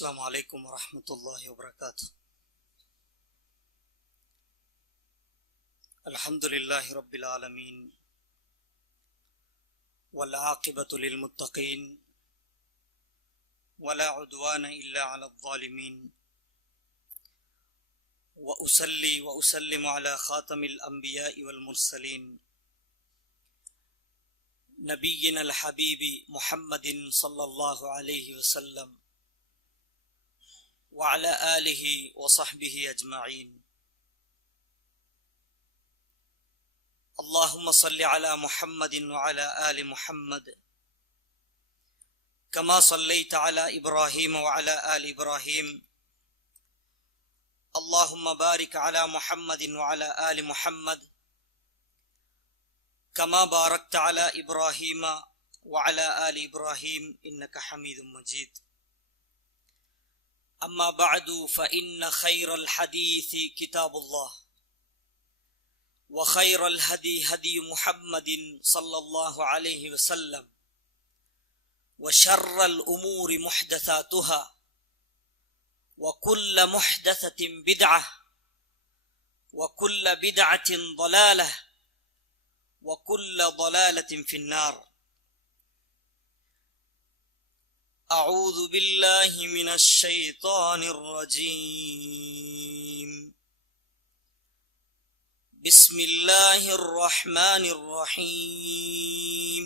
السلام عليكم ورحمة الله وبركاته. الحمد لله رب العالمين والعاقبة للمتقين ولا عدوان إلا على الظالمين، وأصلي وأسلم على خاتم الأنبياء والمرسلين نبينا الحبيب محمد صلى الله عليه وسلم وعلى آله وصحبه أجمعين. اللهم صل على محمد وعلى آل محمد كما صليت على إبراهيم وعلى آل إبراهيم. اللهم بارك على محمد وعلى آل محمد كما باركت على إبراهيم وعلى آل إبراهيم إنك حميد مجيد. أما بعد، فإن خير الحديث كتاب الله، وخير الهدي هدي محمد صلى الله عليه وسلم، وشر الأمور محدثاتها، وكل محدثة بدعة، وكل بدعة ضلالة، وكل ضلالة في النار. أعوذ بالله من الشيطان الرجيم. بسم الله الرحمن الرحيم.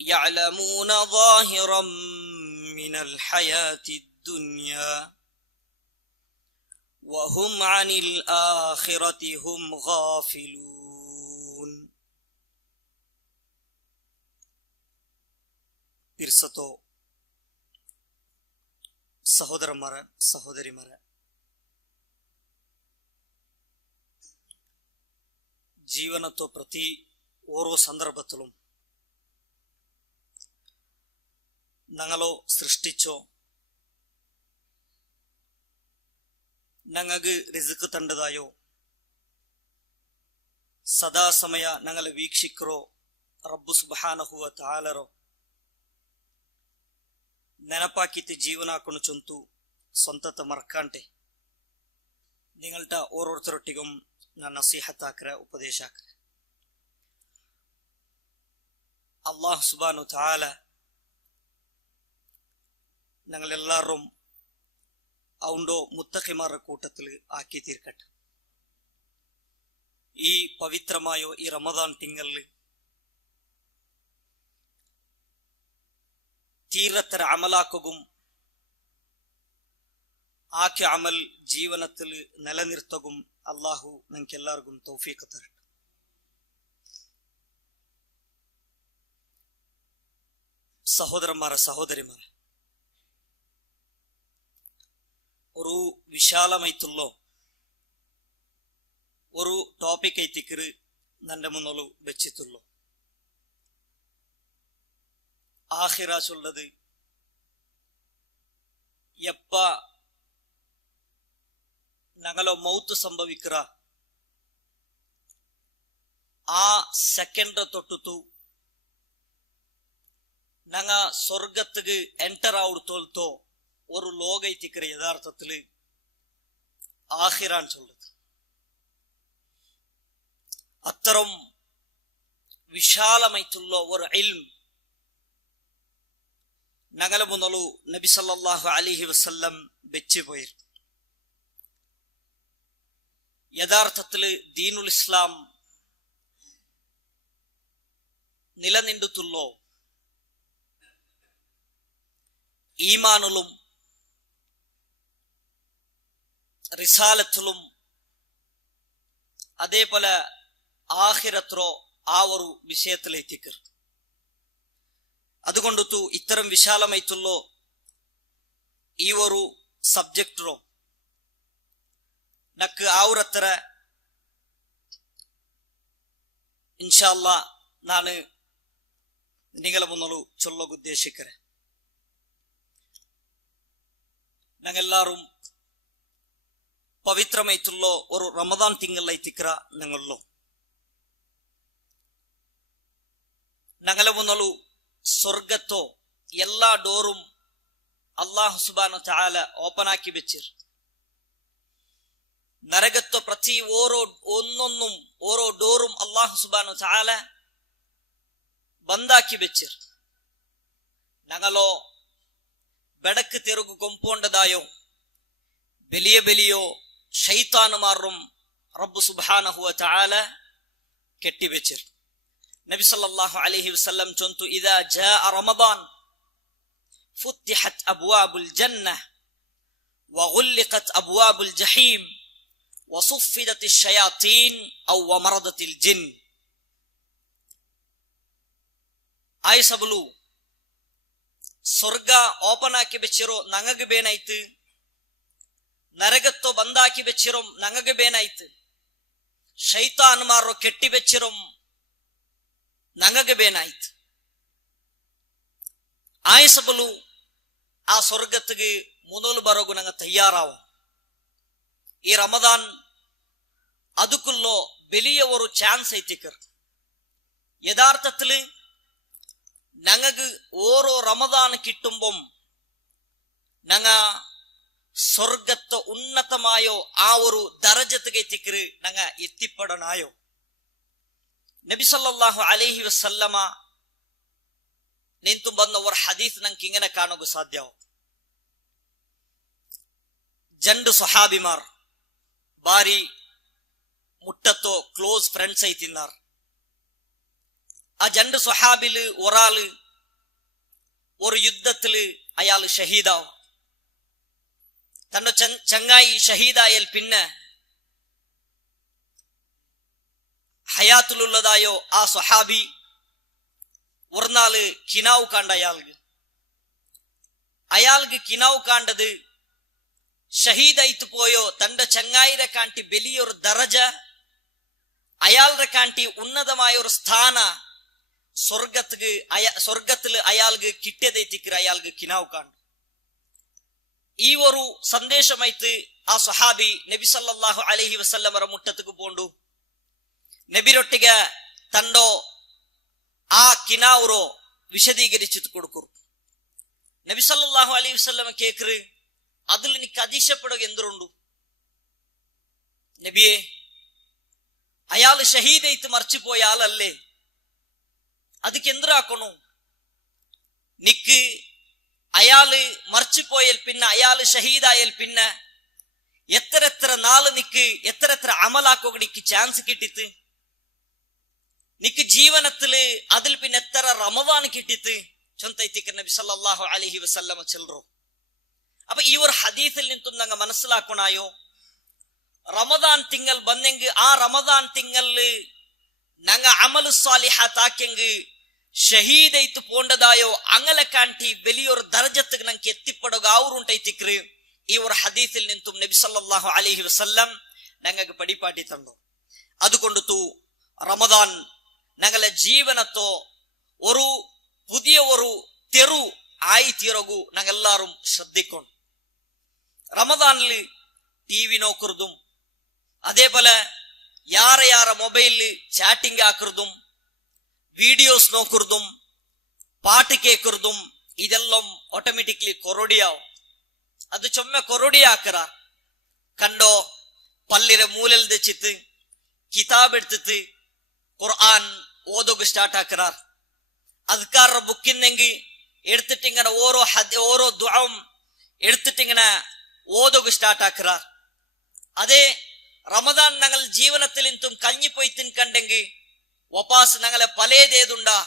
يعلمون ظاهرا من الحياة الدنيا وهم عن الآخرة هم غافلون. ಪಿರ್ಸತೋ ಸಹೋದರಮರ ಸಹೋದರಿಮರ, ജീവനത്തോ പ്രതി ഓരോ സന്ദർഭത്തിലും ഞങ്ങളോ സൃഷ്ടിച്ചോ ഞങ്ങൾക്ക് റിസ്ക് തണ്ടതായോ സദാസമയ ഞങ്ങളെ വീക്ഷിക്കറോ റബ്ബു സുബ്ഹാനഹു ವ ತಆಲರೋ ನೆನಪಾಕಿತ್ತು ಜೀವನ ಕೊಣಚೊಂತು ಸ್ವಂತತ ಮರ್ಕಾಂಟೆ നിങ്ങളുടെ ഓരോരുത്തരൊട്ടിക്കും ഞാൻ നസീഹത്താക്കര ഉപദേശാക്കര. അല്ലാഹു സുബ്ഹാനഹു തആല ഞങ്ങളെല്ലാവരും അവൻ്റെ മുത്തഖിമാരുടെ കൂട്ടത്തിൽ ആക്കി തീർക്കട്ടെ. ഈ പവിത്രമായോ ഈ റമദാൻ തിങ്കളിൽ തീരത്തര അമലാക്കുകയും ആക്കി അമൽ ജീവനത്തിൽ നിലനിർത്തകും അള്ളാഹു ഞങ്ങൾക്ക് എല്ലാവർക്കും തൗഫീഖ് തരട്ടെ. സഹോദരന്മാരെ സഹോദരിമാരെ, ഒരു വിശാലമായിട്ടുള്ള ഒരു ടോപ്പിക് ಐತಿಕ್ರು ನನ್ನ മുന്നോളു വെച്ചിട്ടുള്ളൂ. ஆஹிரா சொல்றது எப்ப ഞങ്ങളോ മൗത്ത് സംഭവിക്കറ ആ സെക്കൻഡ് തൊട്ടുത്തു ഞങ്ങ സ്വർഗത്തുക്ക് എൻറ്റർ ആവുടുത്തോളത്തോ ഒരു ലോക ಐತಿಕ್ರ യഥാർത്ഥത്തില് ആഹിറാൻ ചൊല്ലത്. അത്തരം വിശാലമായിട്ടുള്ള ഒരു ഇൽം ഞങ്ങളെ മുന്നോളു നബി സല്ലല്ലാഹു അലൈഹി വസല്ലം വെച്ച് പോയിരുന്നു. യഥാർത്ഥത്തില് ദീനുൽ ഇസ്ലാം നിലനിന്നിട്ടുള്ളോ ഈമാനിലും റിസാലത്തിലും അതേപോലെ ആഖിറത്തിലോ ആ ഒരു വിഷയത്തിലെത്തിക്കർ. അതുകൊണ്ടു ഇത്തരം വിശാലമായിട്ടുള്ളോ ഈ ഒരു സബ്ജക്റ്റോ നക്ക് ആവുറത്ര ഇൻഷാ അല്ലാ ನಾನು നിങ്ങളെ മുന്നോളു ചൊല്ലോക ഉദ്ദേശിക്കರೆ. ഞങ്ങളെല്ലാരും പവിത്രമായിട്ടുള്ള ഒരു റമദാൻ തിങ്കളൈത്തിക്ര ഞങ്ങളോ ഞങ്ങളെ മുന്നോളു ಸ್ವರ್ಗತ್ತೋ ಎಲ್ಲಾ ಡೋರುಂ ಅಲ್ಲಾಹು ಸುಬ್ಹಾನಹು ವ ತಆಲ ಓಪನ್ ಆಕಿ ಬೆಚ್ಚಿರ್. നരകത്വ പ്രതി ഓരോ ഡോറും അല്ലാഹു സുബ്ഹാനഹു വ തആല ബന്ദാക്കി വെച്ചിർ. ഞങ്ങളോ ബെടക്ക് തെരുകു കൊമ്പോണ്ടതായോ വലിയോ ശൈത്താനുമാറും റബ്ബ് സുബ്ഹാനഹു വ തആല കെട്ടിവെച്ചിർ. നബി സല്ലല്ലാഹു അലൈഹി വസല്ലം ചൊന്തു, ഇദാ ജാഅ റമദാൻ ഫുത്തിഹത് അബ്വാബുൽ ജന്നഹ വഗുല്ലിഖത് അബ്വാബുൽ ജഹീം വസുഫിദത്തി ശയാത്തീൻ ഔ വമറദത്തിൽ ജിൻ. ആയിസബുലു ಸ್ವರ್ಗ ಓಪನ್ ಆಕಿ ಬೆಚ್ಚಿರೋ ನಂಗಗೆ ಬೇನಾಯ್ತು, ನರಗತ್ತೋ ಬಂದಾಕಿ ಬೆಚ್ಚಿರೋ ನಂಗಗೆ ಬೇನಾಯ್ತು, ಶೈತಾನ್ ಮಾರೋ ಕೆಟ್ಟಿ ಬೆಚ್ಚಿರೋ ನಂಗಗೆ ಬೇನಾಯ್ತು. ಆಯಿಸಬಲು ಆ ಸ್ವರ್ಗತ್ತಿಗೆ മുതൽ ബറോഗു ഞങ്ങ തയ്യാറാവും. ഈ റമദാൻ അതുക്കുള്ളോ വലിയ ഒരു ചാൻസ് ഐത്തിക്കർ. യഥാർത്ഥത്തില് ഞങ്ങൾക്ക് ഓരോ റമദാൻ കിട്ടുമ്പം ഞങ്ങ സ്വർഗത്തെ ഉന്നതമായോ ആ ഒരു ദറജത്തിക്ക് എത്തിക്കറ് ഞങ്ങ എത്തിപ്പെടണായോ. നബി സല്ലല്ലാഹു അലൈഹി വസല്ലമ ನಿಂತು ಬಂದ ಒಂದು ಹದೀಸ್ ನಂಗೆ ಇಂಗನೆ ಕಾಣೋಕು ಸಾಧ್ಯ. ಜಂಡು ಸಹಾಬಿಮಾರ್ ಬಾರಿ മുട്ടത്തോ ക്ലോസ് ഫ്രണ്ട്സ് ആയി തിന്നാർ. ആ രണ്ട് സ്വഹാബില് ഒരാള് ഒരു യുദ്ധത്തില് അയാള് ഷഹീദാവും. തന്റെ ചങ്ങായി ഷഹീദായാൽ പിന്നെ ഹയാത്തിലുള്ളതായോ ആ സ്വഹാബി ഒരു നാള് കിനാവ് കാണ്ട അയാൾക്ക് കിനാവ് കാണ്ടത് ഷഹീദായിട്ട് പോയോ തന്റെ ചങ്ങായിരെ കാണ്ടി വലിയൊരു ദറജ, അയാളുടെ കാണ്ടി ഉന്നതമായ ഒരു സ്ഥാന സ്വർഗത്തില് അയാൾക്ക് കിട്ടിയതെത്തിക്കറ് അയാൾക്ക് കിനാവ് കാണ്ട്. ഈ ഒരു സന്ദേശമായിട്ട് ആ സ്വഹാബി നബി സല്ലല്ലാഹു അലൈഹി വസല്ലമರ മുട്ടത്തുക്ക് പോണ്ടു. നബിരൊಟ್ಟಿಗೆ തണ്ടോ ആ കിനാവുറോ വിശദീകരിച്ചിട്ട് കൊടുക്കും. നബി സല്ലല്ലാഹു അലൈഹി വസല്ലമ കേക്കറ്, അതിൽ എനിക്ക് അതിശയപ്പെടുക എന്തുണ്ടു നബിയെ, അയാള് ഷഹീദായിട്ട് മറിച്ചുപോയ ആളല്ലേ, അതിക്ക് എന്തിനാക്കണു? നിക്ക് അയാള് മറിച്ചുപോയാൽ പിന്നെ അയാള് ഷഹീദായാൽ പിന്നെ എത്ര നാള് നിക്ക് എത്ര അമലാക്കോ നിക്ക് ചാൻസ് കിട്ടിത്ത്, നിക്ക് ജീവനത്തില് അതിൽ പിന്നെ എത്ര റമദാൻ കിട്ടിത്ത് ചൊന്തൈത്തിക്ക നബി സല്ലല്ലാഹു അലൈഹി വസല്ലമ ചെല്ലറോ. അപ്പൊ ഈ ഒരു ഹദീസിൽ നിന്നും ഞങ്ങൾ മനസ്സിലാക്കണായോ, റമദാൻ തിങ്കൾ ബന്നെങ്ക് ആ റമദാൻ തിങ്കളില് ഞങ്ങ അമലു സാലിഹാത്ത് ആക്കെങ്ക് ഷഹീദായിട്ട് പോണ്ടതായോ അങ്ങനെ കാണ്ടി വലിയൊരു ദർജത്തിക്ക് ഞങ്ങൾക്ക് എത്തിപ്പെടുക ആവുറുണ്ടൈത്തിക്കറ്. ഈ ഒരു ഹദീസിൽ നിന്നും നബി സല്ലല്ലാഹു അലൈഹി വസല്ലം ഞങ്ങൾക്ക് പടിപ്പാട്ടി തന്നു. അതുകൊണ്ടു റമദാൻ ഞങ്ങളെ ജീവനത്തോ ഒരു പുതിയ ഒരു തെരു ആയി തീരകു ഞങ്ങളെല്ലാരും ശ്രദ്ധിക്കണം. റമദാനില് ടിവി നോക്കുന്നതും അതേപോലെ യാര മൊബൈലില് ചാറ്റിംഗ് ആക്കുന്നതും വീഡിയോസ് നോക്കുന്നതും പാട്ട് കേൾക്കുന്നതും ഇതെല്ലാം ഓട്ടോമാറ്റിക്കലി കൊറോടിയാവും. അത് ചൊമ്മ കൊറോടിയാക്കറ കണ്ടോ പള്ളിരെ മൂലൽ വെച്ചിട്ട് കിതാബ് എടുത്തിട്ട് ഖുർആൻ ഓതൊക്കെ സ്റ്റാർട്ട് ആക്കറാർ. അദ്കാറുടെ ബുക്കിന്നെങ്കിൽ എടുത്തിട്ട് ഇങ്ങനെ ഓരോ ദുആവും എടുത്തിട്ട് ഇങ്ങനെ ഓതൊക്കെ സ്റ്റാർട്ട് ആക്കറാർ. അതേ റമദാൻ ഞങ്ങൾ ജീവനത്തിൽ നിന്നും കഞ്ഞിപ്പോയി തിൻകണ്ടെങ്കിൽ വപ്പാസ് ഞങ്ങളെ പലേതേതുണ്ടാ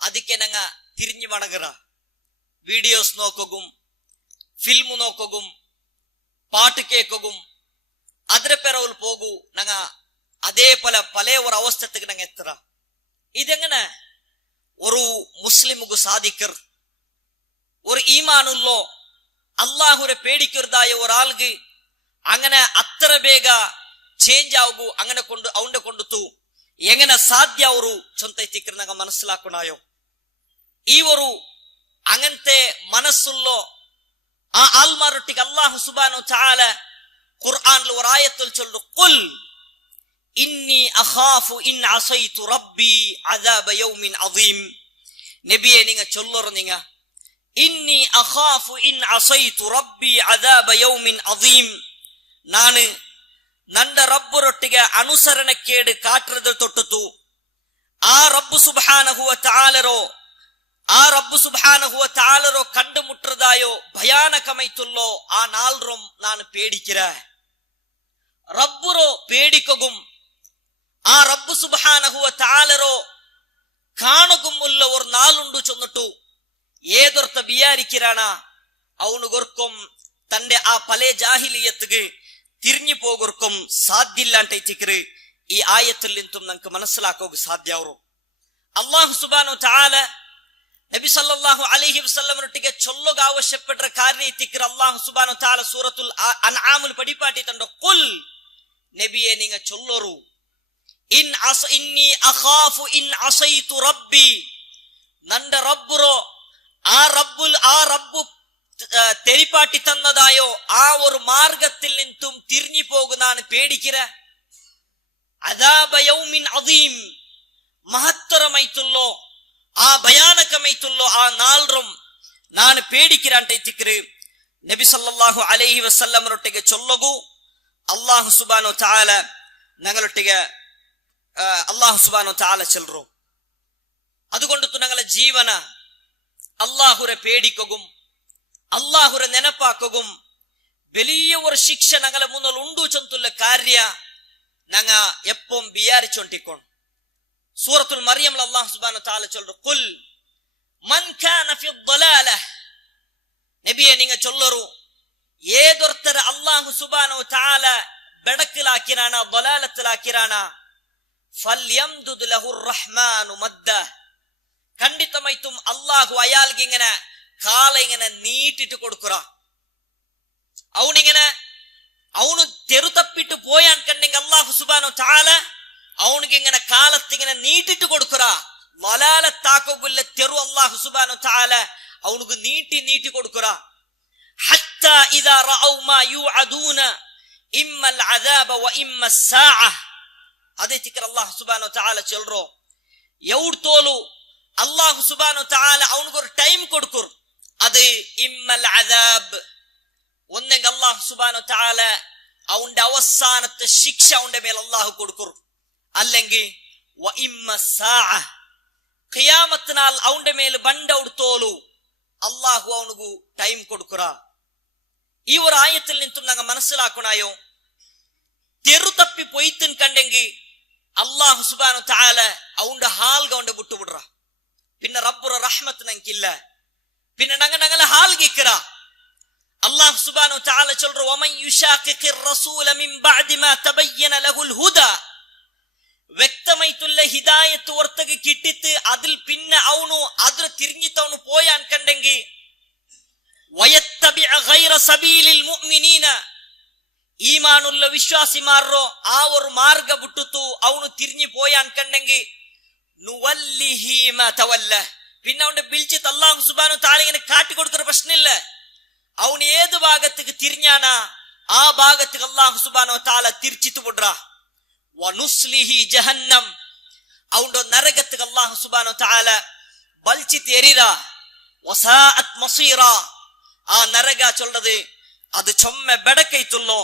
അതിക്ക് ഞങ്ങ തിരിഞ്ഞു മടങ്ങറ. വീഡിയോസ് നോക്കും, ഫിൽമു നോക്കും, പാട്ട് കേൾക്കും, അതിരെ പെറവിൽ പോകൂ ഞങ്ങ അതേപോലെ പല ഒരു അവസ്ഥക്ക് ഞങ്ങ എത്ര. ഇതെങ്ങനെ ഒരു മുസ്ലിമുക്ക് സാധിക്കർ? ഒരു ഈമാനുള്ളോ അള്ളാഹുരെ പേടിക്കരുതായ ഒരാൾക്ക് അങ്ങനെ അത്ര ಬೇಗ ചേഞ്ച് ആവുകൂ അങ്ങനെ അവന്റെ കൊണ്ടുത്തു എങ്ങനെ സാധ്യ ഒരു ചൊന്തൈത്തിക്കർ ഞങ്ങ മനസ്സിലാക്കണായോ. ഈ ഒരു അങ്ങനത്തെ മനസ്സുള്ളോ ആ ആൽമാരൊട്ടിക്ക് അല്ലാഹു സുബ്ഹാനഹു വ തആല ഖുർആനിൽ ഒരു ആയത്തിൽ ചൊല്ലു, ഖുൽ ഇന്നി അഖാഫു ഇൻ അസൈതു റബ്ബി അദാബ യൗമിൻ അദീം. നബിയെ നിങ്ങ ചൊല്ലറ, നിങ്ങ இன்னி அகாஃபு இன் அஸைது ரப்பி அஸாப யௌமின் அதீம். ನಾನು ನನ್ನ ರಬ್ಬರೊಟ್ಟಿಗೆ ಅನುಸರಣೆಕೇಡು ಕಾಟ್ರದ ತೊಟ್ಟತು ಆ ರಬ್ಬು ಸುಬ್ಹಾನಹು ವ ತಆಲರೋ ಕಂಡು ಮುಟ್ರದಾಯೋ ಭಯಾನಕಮೈತುಲ್ಲೋ ಆ ನಾಲ್ರೊಂ ನಾನು ಪೇಡಿಕಿರ ರಬ್ಬುರೋ പേടിക്കും ആ റബ്ബ് സുബ്ഹാനഹു വ തആലറോ കാണുകുമുള്ള ഒരു നാളുണ്ടു ചൊന്നിട്ടു ഏതൊരുത്ത വിചാരിക്കിറാണ അവನು ഗൊർക്കും തന്റെ ആ പലേ ജാഹിലിയത്തുക്ക് തിരിഞ്ഞു പോകർക്കും സാധ്യില്ല ಅಂತೈತಿಕ್ರು ഈ ആയത്തിൽ നിന്നും നമുക്ക് മനസ്സിലാക്കുക സാധ്യാവರು. അല്ലാഹു സുബ്ഹാനഹു തആല നബി സല്ലല്ലാഹു അലൈഹി വസല്ലം ರೊಟ್ಟಿಗೆ ಚೊಲ್ಲೋಗ ಅವಶ್ಯಪಟ್ಟ ಕಾರ್ಯ ಐತಿಕ್ರು ಅല്ലാഹು ಸುಬ್ಹಾನಹು ತಆല ಸೂರತುಲ್ ಅನ್ಆಮ್ ಪಡಿಪಾಟಿ ತಂಡೋ ಕುಲ್ ನಬಿಯೇ ನಿಂಗ ಚೊಲ್ಲೋರು ಇನ್ನಿ ಅಖಾಫು ಇನ್ ಅಸೈತು ರಬ್ಬಿ ನನ್ನ ರಬ್ಬುರೋ ആ റബ്ബു തെരിപ്പാട്ടി തന്നതായോ ആ ഒരു മാർഗത്തിൽ നിന്നും തിരിഞ്ഞു പോകുന്നാണ് പേടിക്കിற അദാബ യൗമിൻ അദീം മഹത്തരമൈത്തുള്ളോ ആ ഭയാനകമൈത്തുള്ളോ ആ നാൾറും ನಾನು പേടിക്കിற ಅಂತೈತಿಕ್ರು നബി സല്ലല്ലാഹു അലൈഹി വസല്ലം ರೊಟ್ಟಿಗೆ ಚೊಲ್ಲಗು അല്ലാഹു സുബ്ഹാനഹു വ തആല ഞങ്ങളൊಟ್ಟಿಗೆ അല്ലാഹു സുബ്ഹാനഹു വ തആല ചെൽറു. അതുകൊണ്ട് ഞങ്ങളെ ജീവന അല്ലാഹുരെ പേടിക്കും അല്ലാഹുരെ നെനപ്പാക്കും വലിയ ഒരു ശിക്ഷ ഞങ്ങളെ മുന്നിൽ ഉണ്ടു ചൊന്തുള്ള കാര്യ ഞങ്ങ എപ്പം വിചാരിച്ചോണ്ടിക്കോണം. സൂറത്തുൽ മറിയമിൽ അല്ലാഹു സുബ്ഹാനഹു വ തആല ചൊല്ലു ഖുൽ മൻ കാന ഫി ദ്ദലാല നബിയെ നിങ്ങ ചൊല്ലರು ഏതൊരുത്തര അല്ലാഹു സുബ്ഹാനഹു വ തആല ബെടക്കിലാക്കിറാന ദ്ദലാലത്തിലാക്കിറാന ഫൽയംദുദ് ലഹുർ റഹ്മാനു മദ്ദ ഖണ്ഡിതമായിട്ടും അല്ലാഹു അയാൾക്ക് ഇങ്ങനെ കാല ഇങ്ങനെ നീട്ടിട്ട് കൊടുക്കുറ. അവന് തെരുതപ്പിട്ട് പോയാൻ കണ്ടെങ്കിൽ അല്ലാഹു സുബ്ഹാനഹു വ തആല അവനിക്ക് ഇങ്ങനെ കാലത്തിങ്ങനെ നീട്ടിട്ട് കൊടുക്കുറ. വലാലത്താക്കുള്ള തെരു അല്ലാഹു സുബ്ഹാനഹു വ തആല അവനിക്ക് നീട്ടി കൊടുക്കുറ. ഹത്താ ഇദാ റഔ മാ യുഅദൂന ഇമ്മൽ അദാബ വ ഇമ്മസ് സാഅ അതെ തിക്ര അല്ലാഹു സുബ്ഹാനഹു വ തആല ചൊൽറോ എവിടെ തോലു അല്ലാഹു സുബ്ഹാനഹു വ തആല അവനിക്കൊരു ടൈം കൊടുക്കുർ. അത് ഇമ്മൽ അദാബ് ഒന്നെങ്കിൽ അല്ലാഹു സുബ്ഹാനഹു വ തആല അവന്റെ അവസാനത്തെ ശിക്ഷ അവന്റെ മേൽ അല്ലാഹു കൊടുക്കുർ. അല്ലെങ്കിൽ വ ഇമ്മസ് സാഅ ഖിയാമത്ത് നാൾ അവന്റെ മേൽ ബണ്ടൗട് തോലു അല്ലാഹു അവനിക്ക് ടൈം കൊടുക്കുറ. ഈ ഒരു ആയത്തിൽ നിന്നും ഞങ്ങൾ മനസ്സിലാക്കണായോ തെരു തപ്പി പൊയ്ത്തിൻ കണ്ടെങ്കിൽ അല്ലാഹു സുബ്ഹാനഹു വ തആല അവന്റെ ഹാൽഗ അവന്റെ വിട്ടുവിടുറ. പിന്നെ റബ്ബുറ റഹ്മത്ത് ഞങ്ങൾക്കില്ല. പിന്നെ ഞങ്ങളെ ഹാൽഗിക്കിറ. അല്ലാഹു സുബ്ഹാനഹു വ തആല ചൊല്ലു വമൻ യുശാഖിഖിർ റസൂല മിൻ ബഅദി മാ തബയ്യന ലഹുൽ ഹുദാ വ്യക്തമായിട്ടുള്ള ഹിദായത്ത് ഓർത്തക്ക് കിട്ടിട്ട് അതിൽ പിന്നെ അവനു അതിൽ തിരിഞ്ഞിട്ട് അവന് പോയാൻ കണ്ടെങ്കിൽ വയത്തബിഅ ഗൈറ സബീലിൽ മുഅ്മിനീന ഈമാനുള്ള വിശ്വാസിമാരോ ആ ഒരു മാർഗ വിട്ടുത്തു അവന് തിരിഞ്ഞു പോയാൻ കണ്ടെങ്കിൽ നുവല്ലിഹി മാ തവല്ല പിന്നെ അവന്റെ ബിൽജിത്ത് അല്ലാഹു സുബ്ഹാനഹു വ തആല ഇങ്ങനെ കാട്ടിക്കൊടുക്കുന്ന പ്രശ്നമില്ല. അവൻ ഏത് ഭാഗത്തേക്ക് തിരിഞ്ഞാനാ ആ ഭാഗത്തേക്ക് അല്ലാഹു സുബ്ഹാനഹു വ തആല തിരിച്ചിട്ട് വിടുറ. വനുസ്ലിഹി ജഹന്നം അവന്റെ നരകത്തേക്ക് അല്ലാഹു സുബ്ഹാനഹു വ തആല ബൽച്ചിട്ട് എറിറ. വസാഅത് മസീറ ആ നരക ചൊല്ലത് അത് ചൊമ്മ ബെടക്കൈത്തുള്ളോ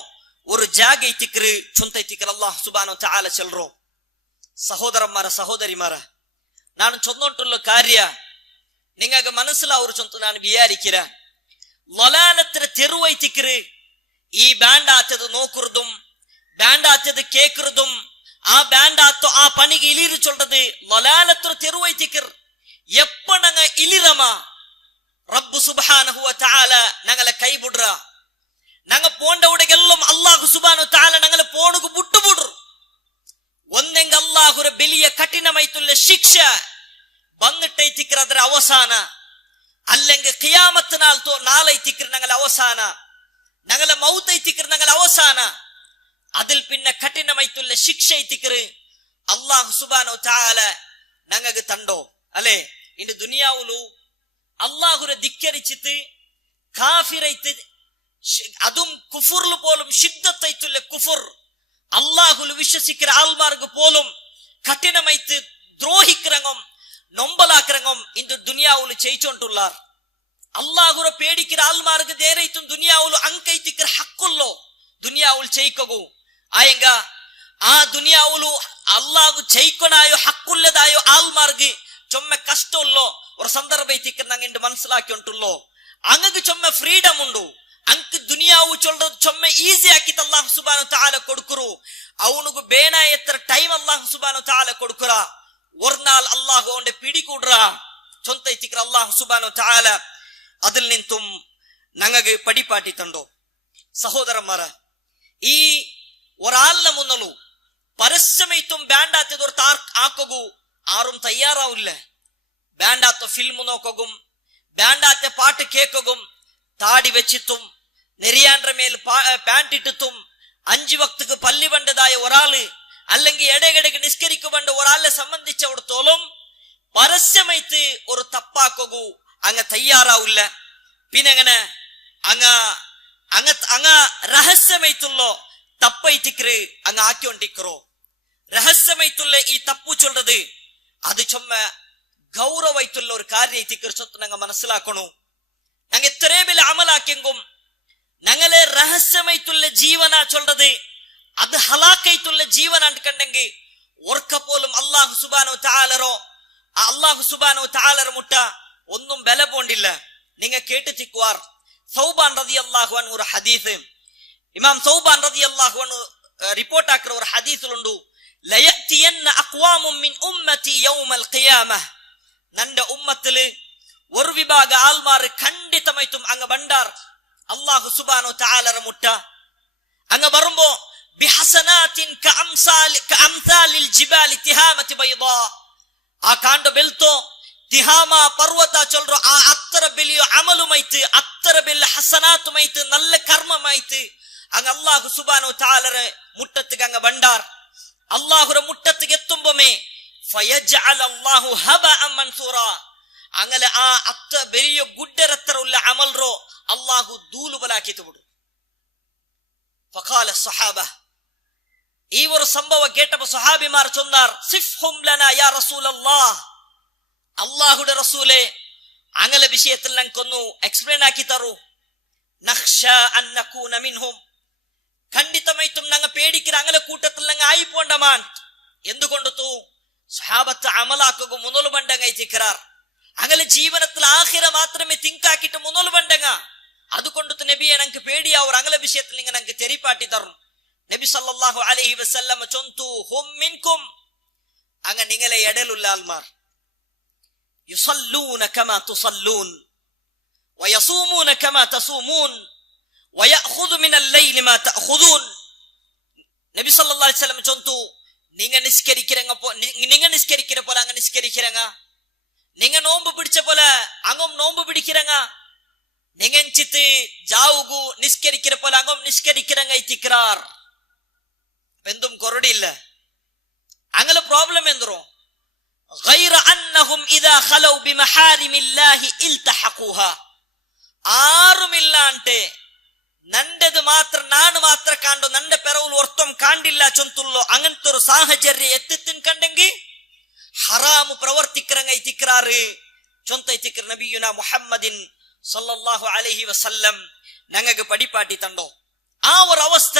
ഒരു ಜಾಗೈತಿಕ್ರು ಚೊಂತೈತಿಕ್ರು ಅಲ್ಲಾಹ್ ಸುಬ್ಹಾನಹು ವ ತಆಲ ಚೆಲ್ರೋ. ಸಹೋದರಮ್ಮರ ಸಹೋದರಿಮಾರ ನಾನು ಚೊನ್ನೊಟ್ಟುള്ള ಕಾರ್ಯ ನಿಂಗಾಗ മനസ്സിലാവൂರು ಚೊಂತು ನಾನು ವಿಚಾರಿಕಿರ ಲಲಾಲತ್ರ ತೆರುವೈತಿಕ್ರು ಈ ಬ್ಯಾಂಡ್ ಆತದು ನೋಕುರ್ದುಂ ಬ್ಯಾಂಡ್ ಆತದು ಕೇಕುರ್ದುಂ ಆ ಬ್ಯಾಂಡ್ ಆತೋ ಆ ಪಣಿಗೆ ಇಲಿರು ಚೊಲ್றது ಲಲಾಲತ್ರ ತೆರುವೈತಿಕ್ರು எப்ப நாங்க இலிரமா ரப்பு சுப்ஹானஹு வ தஆல ഞങ്ങളെ കൈബുಡ್ರ. ഞങ്ങ പോണ്ടവിടെയെല്ലാം അല്ലാഹു സുബ്ഹാനഹു വ തആല ഞങ്ങളെ പോണുക വിട്ടുಬಿಡ್ರು. ഒന്നെങ്കിൽ അല്ലാഹുര വലിയ കഠിനമായിട്ടുള്ള ശിക്ഷ വന്നിട്ടൈತಿಕ್ರು ಅದರ ಅವಸಾನ അല്ലെങ്കിൽ ഖിയാമത്ത് നാളൈತಿಕ್ರು ഞങ്ങളെ അവസാന ഞങ്ങളെ മൗതൈതിಕ್ರು ഞങ്ങളെ അവസാന അതിൽ പിന്നെ കഠിനമായിട്ടുള്ള ശിക്ഷ ಐತಿಕ್ರು അല്ലാഹു സുബ്ഹാനഹു വ തആല ഞങ്ങൾക്ക് തണ്ടോ അല്ലേ. ഇന്ന് ദുനിയാവുലു അല്ലാഹുരെ ധിക്കരിച്ചിട്ട് കാഫിറൈത്ത് അതും കുഫുറിൽ പോലും ശിദ്ദത്തൈത്തുള്ള കുഫുർ അല്ലാഹുൽ വിശ്വസിക്കുന്ന ആൾമാർക്ക് പോലും കഠിനമായിട്ട് ദ്രോഹിக்கிறങ്ങും നൊമ്പലാக்கிறങ്ങും ഇന്ന് ദുനിയാവുൽ ചെയ്യിച്ചോണ്ടുള്ളാർ. അള്ളാഹുര പേടിക്കിற ആൽമാർക്ക് ദേരൈത്തും ദുനിയാവുలు అంకైతికిற హక్కుల్లో దునియావులు చేయకగు ఆయంగా ఆ దునియావులు అల్లాహు చేయకొనాయో హక్కుల్లదాయో ఆల్మార్గి ചൊമ്മ കഷ്ടമുള്ളോ ഒരു സന്ദർഭം എത്തിക്കുന്ന അങ്ങ് മനസ്സിലാക്കി ഉണ്ടല്ലോ അങ്ങക്ക് ചൊമ്മ ഫ്രീഡം ഉണ്ടു അങ്ങ് ദുനിയാവു ചൊല്ലത് ചൊമ്മ ഈസി ആക്കിട്ട് അല്ലാഹു സുബ്ഹാനഹു തആല കൊടുക്കുറു അവനുക്ക് ಬೇನ എത്ര ടൈം അല്ലാഹു സുബ്ഹാനഹു തആല കൊടുക്കുറ ഒരു നാൾ അല്ലാഹു അവന്റെ പിടികൂടുറ ചൊന്ത എത്തിക്കിற അല്ലാഹു സുബ്ഹാനഹു തആല അതിൽ നിന്നും ഞങ്ങൾക്ക് പടിപാട്ടി തണ്ടോ സഹോദരന്മാരെ ഈ ഒരാളിനെ മുന്നലു പരസ്യമായിട്ടും വേണ്ടാത്തത് ഒരു ആക്കകു ആരും തയ്യാറാവില്ല വേണ്ടാത്ത ഫിലിം നോക്കും വേണ്ടാത്ത പാട്ട് കേൾക്കും താടി വെച്ചിട്ടും നെരിയാന്റെ മേൽ പാന്റ് ഇട്ടിട്ടും 5 വക്തക്ക് പള്ളി വേണ്ടതായ ഒരാള് അല്ലെങ്കിൽ ഇടയ്ക്കിടയ്ക്ക് നിസ്കരിക്കുവേണ്ട ഒരാളെ സംബന്ധിച്ചിടത്തോളം പരസ്യമായിട്ട് ഒരു തപ്പാക്കകു അങ്ങ് തയ്യാറാവില്ല പിന്നെ എങ്ങനെ അങ്ങ് രഹസ്യമായിട്ടുള്ള തപ്പൈത്തിക്കറ് അങ്ങ് ആക്കിക്കൊണ്ടിരിക്കറോ രഹസ്യമായിട്ടുള്ള ഈ തപ്പു ചൊല്ലത് അത് ചൊമ്മ ഗൗരവമായിട്ടുള്ള ഒരു കാര്യത്തിക്കറിച്ചൊത്ത് ഞങ്ങൾ മനസ്സിലാക്കണു ഞങ്ങൾ എത്രേ വലിയ അമലാക്കിയെങ്കും ഞങ്ങളെ രഹസ്യമായിട്ടുള്ള ജീവന ചൊല്ലത് അത് ഹലാക്കായിട്ടുള്ള ജീവന കണ്ടെങ്കിൽ ഓർക്കപ്പോലും അല്ലാഹു സുബ്ഹാനഹു തആലറോ അല്ലാഹു സുബ്ഹാനഹു തആലറ മുട്ട ഒന്നും ബല പോണ്ടില്ല നിങ്ങൾ കേട്ടിരിക്കുവാർ സൗബാൻ റളിയല്ലാഹു അൻഹു ഒരു ഹദീസ് ഇമാം സൗബാൻ റളിയല്ലാഹു അൻഹു റിപ്പോർട്ട് ആക്കുന്ന ഒരു ഹദീസിലുണ്ട് ലയഅതിയന്ന അഖ്വാമും മിൻ ഉമ്മതി യൗമൽ ഖിയാമഹ് നന്റെ ഉമ്മത്തില് ഒരു വിഭാഗ ആൾമാർ ഖണ്ഡിതമായിട്ടും അങ്ങ് ബണ്ടാർ അല്ലാഹു സുബ്ഹാനഹു തആലറ മുട്ട അങ്ങ് വരുമ്പോ ബിഹസനാതിൻ കഅംസാലിൽ ജിബാലി തിഹാമതി ബൈദാ ആ കാണ്ട ബെൽത്തോ തിഹാമ പർവത ചൊല്ലറോ ആ അത്ര വലിയ അമലുമായിട്ട് അത്ര വലിയ ഹസനാത്തുമായിട്ട് നല്ല കർമ്മമായിട്ട് അങ്ങ് അല്ലാഹു സുബ്ഹാനഹു തആലറ മുട്ടത്തിക്ക് അങ്ങ് ബണ്ടാർ അല്ലാഹുര മുട്ടത്തിക്ക് എത്തുമ്പോമേ ഫയജഅലല്ലാഹു ഹബഅൻ മൻസൂറാ അങ്ങനെ ആ അത്ര വലിയ ഗുഡ്ഡരത്തറുള്ള അമൽറോ അല്ലാഹു ധൂളുപോലാക്കിയിട്ട് വിടും ഫഖാല സഹാബ ഈ ഒരു സംഭവം കേട്ടപ്പോൾ സഹാബിമാർ ചൊന്നാർ സിഫ്ഹും ലനാ യാ റസൂലല്ലാഹ് അല്ലാഹുവിന്റെ റസൂലേ അങ്ങനെ വിഷയത്തിൽ ഞങ്ങൾക്കൊന്നു എക്സ്പ്ലെയിൻ ആക്കി തരൂ നഖ്ശാ അൻ നകൂന മിൻഹും ഖണ്ഡിതമായിട്ടും ഞങ്ങൾ പേടിക്കിற അങ്ങനെ കൂട്ടത്തിൽ ഞങ്ങൾ ആയി പോണ്ടമാൻ എന്തുകൊണ്ടു സഹാബത്ത് അമലാക്കുക മുന്നോല് ബണ്ടങ്ങ ചിക്കറാർ അങ്ങനെ ജീവനത്തിൽ ആഖിറ മാത്രമേ തിങ്കാക്കിട്ട് മുന്നോല് ബണ്ടങ്ങ അതുകൊണ്ടു നബിയെ ഞങ്ങൾക്ക് പേടിയാ ഒരു അങ്ങനെ വിഷയത്തിൽ നിങ്ങൾ ഞങ്ങൾക്ക് തെരിപ്പാട്ടി തരും നബി സല്ലല്ലാഹു അലൈഹി വസല്ലം ചൊന്തു ഹും മിൻകും അങ്ങ് നിങ്ങളെ ഇടയിലുള്ള ആൾമാർ യുസല്ലൂന കമാ തുസല്ലൂൻ വയസൂമൂന കമാ തസൂമൂൻ വയഖുദു മിനൽ ലൈലി മാ തഅഖുദൂൻ നബി സല്ലല്ലാഹു അലൈഹി വസല്ലം ചൊന്തു നിങ്ങൾ നിസ്കരിക്കിற പോലെ അങ്ങ് നിസ്കരിக்கிறங்க നിങ്ങൾ നോമ്പ് പിടിച്ച പോലെ അങ്ങും നോമ്പ് പിടിக்கிறங்க നിങ്ങൾ ചിത്ത് ജാവുകു നിസ്കരിக்கிற പോലെ അങ്ങും നിസ്കരിக்கிறங்க ഇത്തിക്റാർ എന്തും കൊറടിയില്ല അങ്ങനെ പ്രോബ്ലം എന്തോ غير انهم اذا خلوا بمحارم الله التحقوها ആരുമില്ല అంటే നന്റത് മാത്രം നാണ് മാത്രം കാണ്ടു നന്റെ പെറവുൽ ഒർത്തം കാണ്ടില്ല ചൊന്തുള്ളോ അങ്ങനത്തെ ഒരു സാഹചര്യം എത്തിത്തിൻ കണ്ടെങ്കിൽ ഹറാമു പ്രവർത്തിக்கிறங்க ഇത്തിക്റാറ് ചൊന്ത ഇത്തിക്ര നബിയുന മുഹമ്മദിൻ സല്ലല്ലാഹു അലൈഹി വസല്ലം ഞങ്ങൾക്ക് പടിപ്പാട്ടി തണ്ടോ ആ ഒരു അവസ്ഥ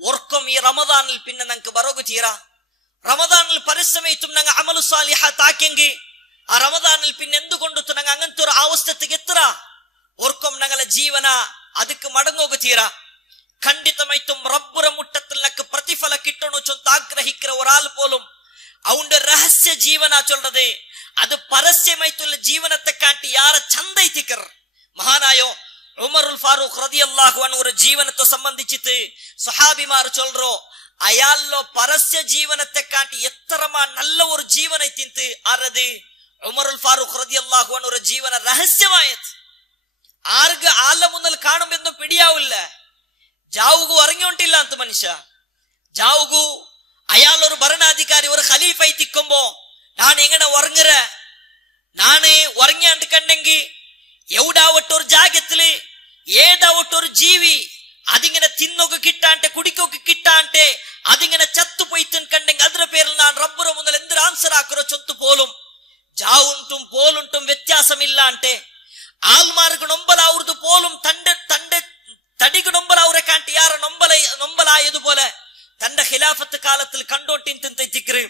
ഓർക്കും ഈ റമദാനിൽ പിന്നെ ഞങ്ങൾക്ക് ബറോഗു തീരാ റമദാനിൽ പരിശ്രമിച്ചും ഞങ്ങൾ അമലു സാലിഹാത്ത് ആക്കിയെങ്കിൽ ആ റമദാനിൽ പിന്നെ എന്തുകൊണ്ടു ഞങ്ങൾ അങ്ങനത്തെ ഒരു അവസ്ഥക്ക് എത്ര ഓർക്കും ഞങ്ങളെ ജീവന ಅದಕ್ಕೆ ಮಡಂಗೋಗ ತೀರಾ ಖಂಡಿತಮಾയിട്ടും റബ്ബുര മുട്ടത്തിൽ നമുക്ക് പ്രതിഫലം കിട്ടണു ചൊന്ന് ആഗ്രഹിക്കുന്ന ഒരാൾ പോലും അവന്റെ രഹസ്യ ജീവന ചൊല്ലത് അത് പരസ്യമായിട്ടുള്ള ജീവനത്തെ കാട്ടി യാര ചന്തൈത്തിക്കർ മഹാനായോ ഉമറുൽ ഫാറൂഖ് റളിയല്ലാഹു അൻഹു ഒരു ജീവനത്തെ സംബന്ധിച്ചിട്ട് സഹാബിമാർ ചൊല്ലറോ അയാളോ പരസ്യ ജീവനത്തെ കാട്ടി എത്രമാ നല്ല ഒരു ജീവന തിന്ത് ആരത് ഉമറുൽ ഫാറൂഖ് റളിയല്ലാഹു അൻഹു ഒരു ജീവന രഹസ്യമായത് ആർക്ക് ആളുടെ മുന്നിൽ കാണുമെന്നും പിടിയാവില്ല ജാവുകു ഇറങ്ങിയോണ്ടില്ല ಅಂತ മനുഷ്യ ജാവുകു അയാൾ ഒരു ഭരണാധികാരി ഒരു ഖലീഫായി തിക്കുമ്പോ ഞാൻ എങ്ങനെ ഉറങ്ങുற നാണ് ഉറങ്ങിയാണ്ട് കണ്ടെങ്കിൽ എവിടാവട്ടൊരു ജാഗത്തില് ഏതാവട്ടൊരു ജീവി അതിങ്ങനെ തിന്നൊക്കെ കിട്ടാണ്ടെ കുടിക്കൊക്കെ കിട്ടാണ്ടെ അതിങ്ങനെ ചത്തുപോയിത്തും കണ്ടെങ്കിൽ അതിന്റെ പേരിൽ ഞാൻ റബ്ബുര മുന്നിൽ എന്തൊരു ആൻസർ ആക്കുറോ ചൊന്തു പോലും ജാവുണ്ടും പോലുണ്ടും വ്യത്യാസമില്ല అంటే ആൽമാർ ഉണ്ടായതുപോലെ തന്റെ ഖിലാഫത്ത് കാലത്തിൽ കണ്ടോട്ടിಂತಿಕ್ರು